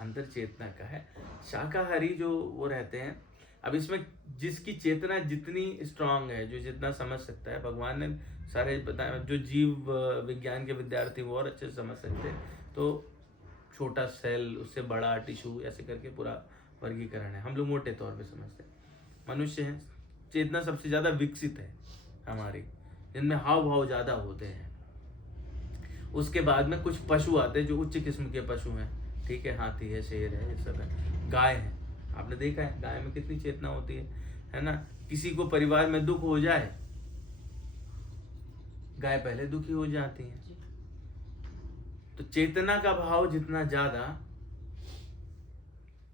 अंतर चेतना का है। शाकाहारी जो वो रहते हैं, अब इसमें जिसकी चेतना जितनी स्ट्रांग है, जो जितना समझ सकता है, भगवान ने सारे बताया, जो जीव विज्ञान के विद्यार्थी वो और अच्छे से समझ सकते हैं। तो छोटा सेल, उससे बड़ा टिश्यू, ऐसे करके पूरा वर्गीकरण है। हम लोग मोटे तौर पे समझते हैं। मनुष्य है, चेतना सबसे ज्यादा विकसित है हमारी, जिनमें हाव भाव ज्यादा होते हैं। उसके बाद में कुछ पशु आते हैं जो उच्च किस्म के पशु हैं, ठीक है। हाथी है, शेर है, ये सब है, गाय है। आपने देखा है गाय में कितनी चेतना होती है ना। किसी को परिवार में दुख हो जाए, गाय पहले दुखी हो जाती है। तो चेतना का भाव जितना ज्यादा,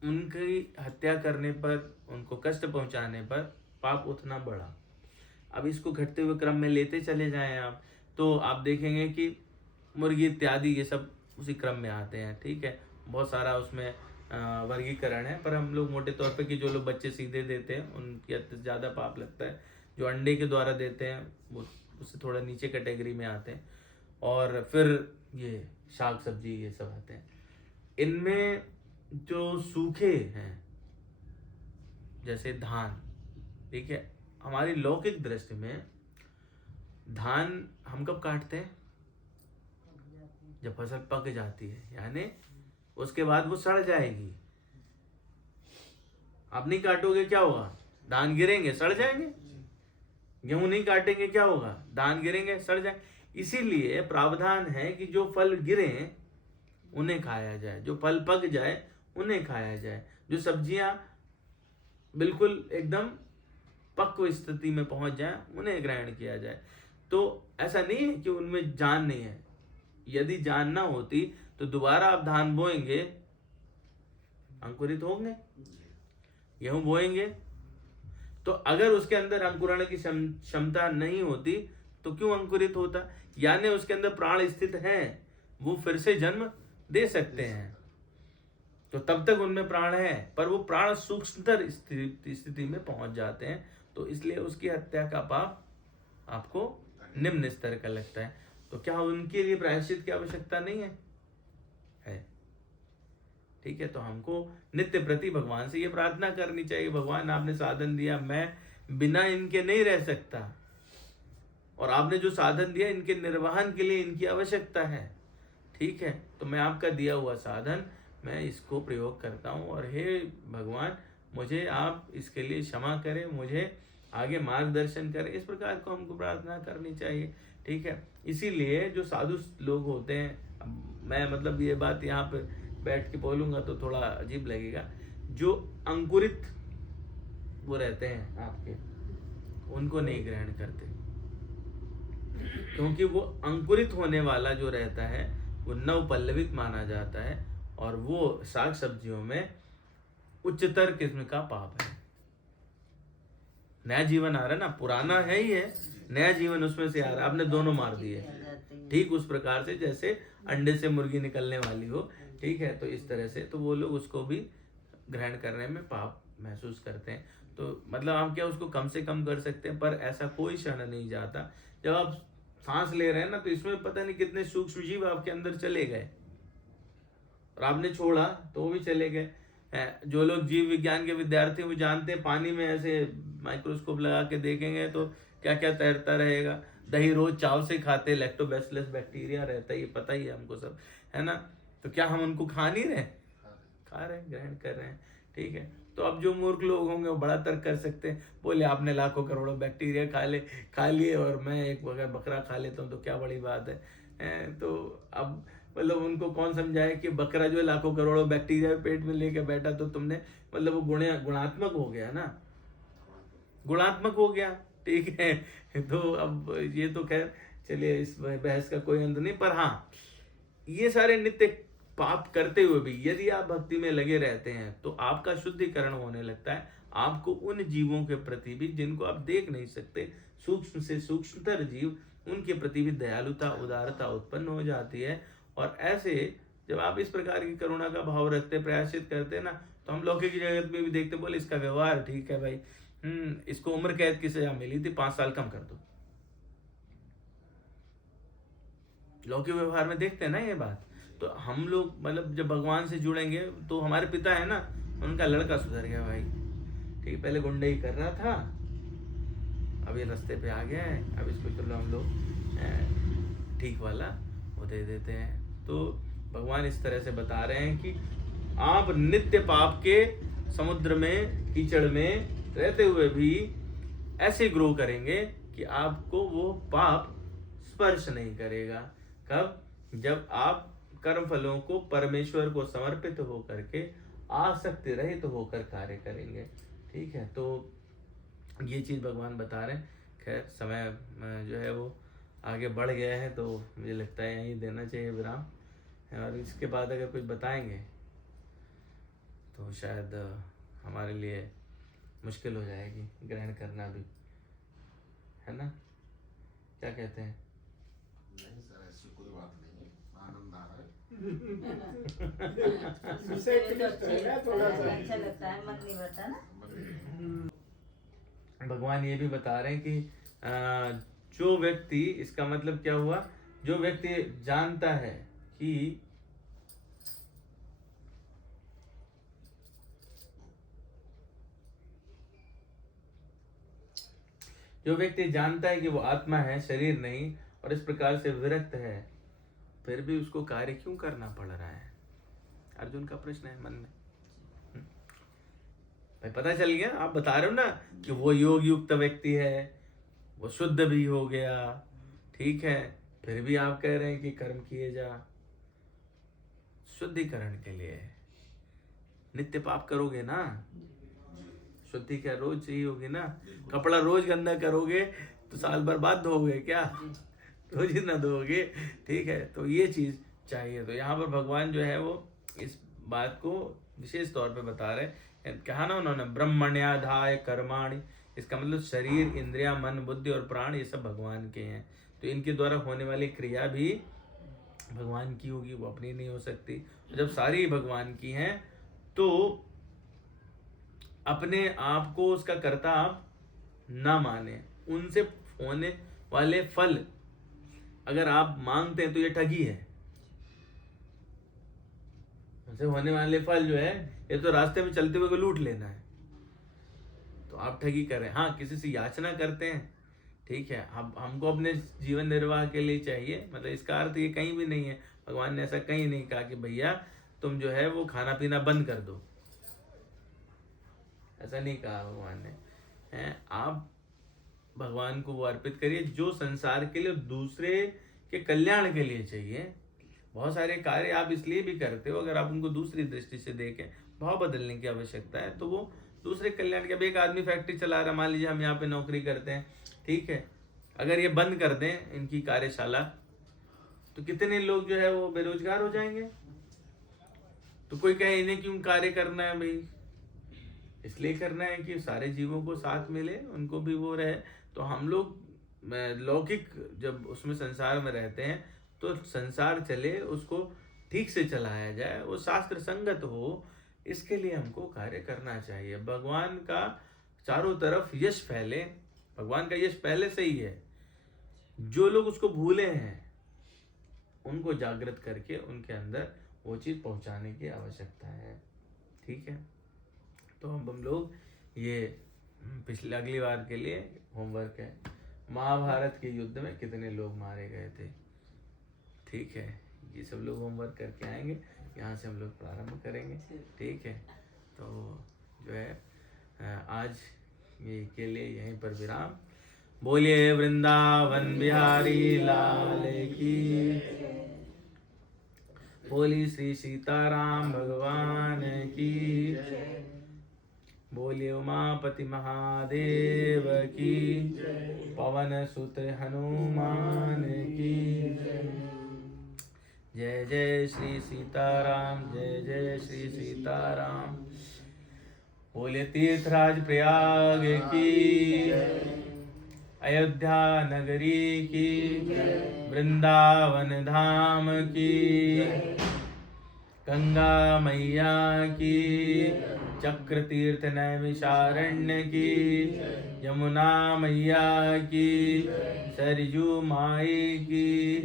उनकी हत्या करने पर, उनको कष्ट पहुंचाने पर पाप उतना बड़ा। अब इसको घटते हुए क्रम में लेते चले जाएं आप, तो आप देखेंगे कि मुर्गी इत्यादि ये सब उसी क्रम में आते हैं। ठीक है, बहुत सारा उसमें वर्गीकरण है, पर हम लोग मोटे तौर पे कि जो लोग बच्चे सीधे देते हैं उनके ज़्यादा पाप लगता है, जो अंडे के द्वारा देते हैं वो उससे थोड़ा नीचे कैटेगरी में आते हैं, और फिर ये शाक सब्जी ये सब आते हैं। इनमें जो सूखे हैं जैसे धान, ठीक है, हमारी लौकिक दृष्टि में धान हम कब काटते हैं? जब फसल पक जाती है, यानी उसके बाद वो सड़ जाएगी। आप नहीं काटोगे क्या होगा? धान गिरेंगे, सड़ जाएंगे। गेहूं नहीं काटेंगे क्या होगा? धान गिरेंगे, सड़ जाएंगे। इसीलिए प्रावधान है कि जो फल गिरे उन्हें खाया जाए, जो फल पक जाए उन्हें खाया जाए, जो सब्जियां बिल्कुल एकदम पक्व स्थिति में पहुंच जाए उन्हें ग्रहण किया जाए। तो ऐसा नहीं है कि उनमें जान नहीं है। यदि जान ना होती तो दोबारा आप धान बोएंगे, अंकुरित होंगे। गेहूं बोएंगे तो अगर उसके अंदर अंकुरण की क्षमता नहीं होती तो क्यों अंकुरित होता? यानी उसके अंदर प्राण स्थित है, वो फिर से जन्म दे सकते हैं, तो तब तक उनमें प्राण है, पर वो प्राण सूक्ष्मतर स्थिति में पहुंच जाते हैं, तो इसलिए उसकी हत्या का पाप आपको निम्न स्तर का लगता है। तो क्या उनके लिए प्रायश्चित की आवश्यकता नहीं है? ठीक है, तो हमको नित्य प्रति भगवान से ये प्रार्थना करनी चाहिए, भगवान आपने साधन दिया, मैं बिना इनके नहीं रह सकता, और आपने जो साधन दिया इनके निर्वहन के लिए इनकी आवश्यकता है। ठीक है, तो मैं आपका दिया हुआ साधन मैं इसको प्रयोग करता हूँ, और हे भगवान मुझे आप इसके लिए क्षमा करें, मुझे आगे मार्गदर्शन करें। इस प्रकार को हमको प्रार्थना करनी चाहिए। ठीक है, इसीलिए जो साधु लोग होते हैं, मैं मतलब ये बात यहाँ पे बैठ के बोलूँगा तो थोड़ा अजीब लगेगा, जो अंकुरित वो रहते हैं आपके, उनको नहीं ग्रहण करते, क्योंकि वो अंकुरित होने वाला जो रहता है वो नव पल्लवित माना जाता है, और वो साग सब्जियों में उच्चतर किस्म का पाप है। नया जीवन आ रहा है ना, पुराना है ही है, नया जीवन उसमें से आ रहा है, आपने दोनों मार दिए। ठीक उस प्रकार से जैसे अंडे से मुर्गी निकलने वाली हो, ठीक है, तो इस तरह से तो वो लोग उसको भी ग्रहण करने में पाप महसूस करते हैं। तो मतलब हम क्या उसको कम से कम कर सकते हैं, पर ऐसा कोई क्षण नहीं जाता। जब आप सांस ले रहे हैं ना, तो इसमें पता नहीं कितने सूक्ष्म जीव आपके अंदर चले गए, और आपने छोड़ा तो वो भी चले गए। जो लोग जीव विज्ञान के विद्यार्थी वो जानते हैं, पानी में ऐसे माइक्रोस्कोप लगा के देखेंगे तो क्या क्या तैरता रहेगा। दही रोज चाव से खाते, लैक्टोबैसिलस बैक्टीरिया रहता है, ये पता ही है हमको सब, है ना। तो क्या हम उनको खा नहीं रहे? खा रहे हैं, ग्रहण कर रहे हैं। ठीक है, तो अब जो मूर्ख लोग होंगे वो बड़ा तर्क कर सकते हैं, बोले आपने लाखों करोड़ों बैक्टीरिया खा लिए और मैं एक बकरा खा लेता हूँ तो क्या बड़ी बात है। तो अब मतलब उनको कौन समझाए कि बकरा जो लाखों करोड़ों बैक्टीरिया पेट में लेके बैठा, तो तुमने मतलब वो गुणात्मक हो गया ना, गुणात्मक हो गया। ठीक है, तो अब ये तो खैर चलिए इस बहस का कोई अंत नहीं, पर हाँ ये सारे नित्य पाप करते हुए भी यदि आप भक्ति में लगे रहते हैं तो आपका शुद्धिकरण होने लगता है। आपको उन जीवों के प्रति भी जिनको आप देख नहीं सकते, सूक्ष्म से सूक्ष्मतर जीव, उनके प्रति भी दयालुता उदारता उत्पन्न हो जाती है। और ऐसे जब आप इस प्रकार की करुणा का भाव रखते, प्रयासित करते ना, तो हम लौकिक जगत में भी देखते, बोले इसका व्यवहार ठीक है भाई, इसको उम्र कैद की सजा मिली थी, 5 साल कम कर दो। लौकिक व्यवहार में देखते हैं ना ये बात। तो हम लोग मतलब जब भगवान से जुड़ेंगे तो हमारे पिता है ना, उनका लड़का सुधर गया भाई, ठीक, पहले गुंडे ही कर रहा था, अब ये रास्ते पे आ गया है, अब इसको चलो हम लोग ठीक वाला वो दे देते हैं। तो भगवान इस तरह से बता रहे हैं कि आप नित्य पाप के समुद्र में, कीचड़ में रहते हुए भी ऐसे ग्रो करेंगे कि आपको वो पाप स्पर्श नहीं करेगा। कब? जब आप कर्म फलों को परमेश्वर को समर्पित होकर के आसक्ति रहित होकर कार्य करेंगे। ठीक है, तो ये चीज भगवान बता रहे हैं। खैर समय जो है वो आगे बढ़ गया है, तो मुझे लगता है यहीं देना चाहिए विराम, और इसके बाद अगर कुछ बताएंगे तो शायद हमारे लिए मुश्किल हो जाएगी ग्रहण करना भी। है ना? क्या कहते हैं? नहीं सर, ऐसी कोई बात नहीं है, आनंद आ रहा है। विषय क्लिष्ट है ना थोड़ा सा। अच्छा लगता है, मन नहीं भरता ना। भगवान ये भी बता रहे हैं कि जो व्यक्ति, इसका मतलब क्या हुआ, जो व्यक्ति जानता है कि जो व्यक्ति जानता है कि वो आत्मा है, शरीर नहीं, और इस प्रकार से विरक्त है, फिर भी उसको कार्य क्यों करना पड़ रहा है? अर्जुन का प्रश्न है मन में। भाई पता चल गया, आप बता रहे हो ना कि वो योग युक्त व्यक्ति है, वो शुद्ध भी हो गया, ठीक है, फिर भी आप कह रहे हैं कि कर्म किए जा। शुद्धिकरण के लिए नित्य पाप करोगे ना, शुद्धि क्या रोज चाहिए होगी ना? कपड़ा रोज गंदा करोगे तो साल भर बाद धोगे क्या? रोज ही ना धोगे, ठीक है? तो ये चीज चाहिए। तो यहाँ पर भगवान जो है वो इस बात को विशेष तौर पे बता रहे हैं। कहा ना उन्होंने, ब्रह्मण्याधाय कर्माणि, इसका मतलब शरीर, इंद्रिया, मन, बुद्धि और प्राण ये सब भगवान के हैं। तो इनके द्वारा होने वाली क्रिया भी भगवान की होगी, वो अपनी नहीं हो सकती। जब सारी भगवान की हैं तो अपने आप को उसका कर्ता आप ना माने। उनसे होने वाले फल अगर आप मांगते हैं तो ये ठगी है। उनसे होने वाले फल जो है, ये तो रास्ते में चलते हुए को लूट लेना है, तो आप ठगी कर रहे हैं। हाँ, किसी से याचना करते हैं, ठीक है, अब हमको अपने जीवन निर्वाह के लिए चाहिए, मतलब इसका अर्थ ये कहीं भी नहीं है, भगवान ने ऐसा कहीं नहीं कहा कि भैया तुम जो है वो खाना पीना बंद कर दो, ऐसा नहीं कहा भगवान ने। हैं, आप भगवान को वो अर्पित करिए जो संसार के लिए, दूसरे के कल्याण के लिए चाहिए। बहुत सारे कार्य आप इसलिए भी करते हो, अगर आप उनको दूसरी दृष्टि से देखें, भाव बदलने की आवश्यकता है, तो वो दूसरे कल्याण के। अब एक आदमी फैक्ट्री चला रहा है, मान लीजिए हम यहाँ पे नौकरी करते हैं, ठीक है, अगर ये बंद कर दें इनकी कार्यशाला, तो कितने लोग जो है वो बेरोजगार हो जाएंगे। तो कोई कहे इन्हें क्यों कार्य करना है? भाई इसलिए करना है कि सारे जीवों को साथ मिले, उनको भी वो रहे। तो हम लोग लौकिक जब उसमें संसार में रहते हैं तो संसार चले, उसको ठीक से चलाया जाए, वो शास्त्र संगत हो, इसके लिए हमको कार्य करना चाहिए। भगवान का चारों तरफ यश फैले, भगवान का यश पहले से ही है। जो लोग उसको भूले हैं उनको जागृत करके उनके अंदर वो चीज पहुंचाने की आवश्यकता है, ठीक है। तो अब हम लोग ये पिछले अगली बार के लिए होमवर्क है, महाभारत के युद्ध में कितने लोग मारे गए थे, ठीक है, ये सब लोग होमवर्क करके आएंगे, यहाँ से हम लोग प्रारंभ करेंगे, ठीक है। तो जो है आज ये के लिए यहीं पर विराम। बोलिए वृंदावन बिहारी लाल की, बोली श्री सीताराम भगवान की, बोलिए उमापति महादेव की, पवन सुत हनुमान की। जय जय श्री सीताराम, जय जय श्री सीताराम। बोले तीर्थराज प्रयाग की, अयोध्या नगरी की, वृंदावन धाम की, गंगा मैया की, चक्र तीर्थ नैमिषारण्य की, यमुना मैया की, सरजू माई की,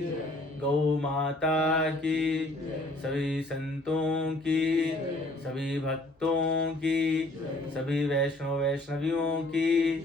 गौ माता की, सभी संतों की, सभी भक्तों की, सभी वैष्णवियों की।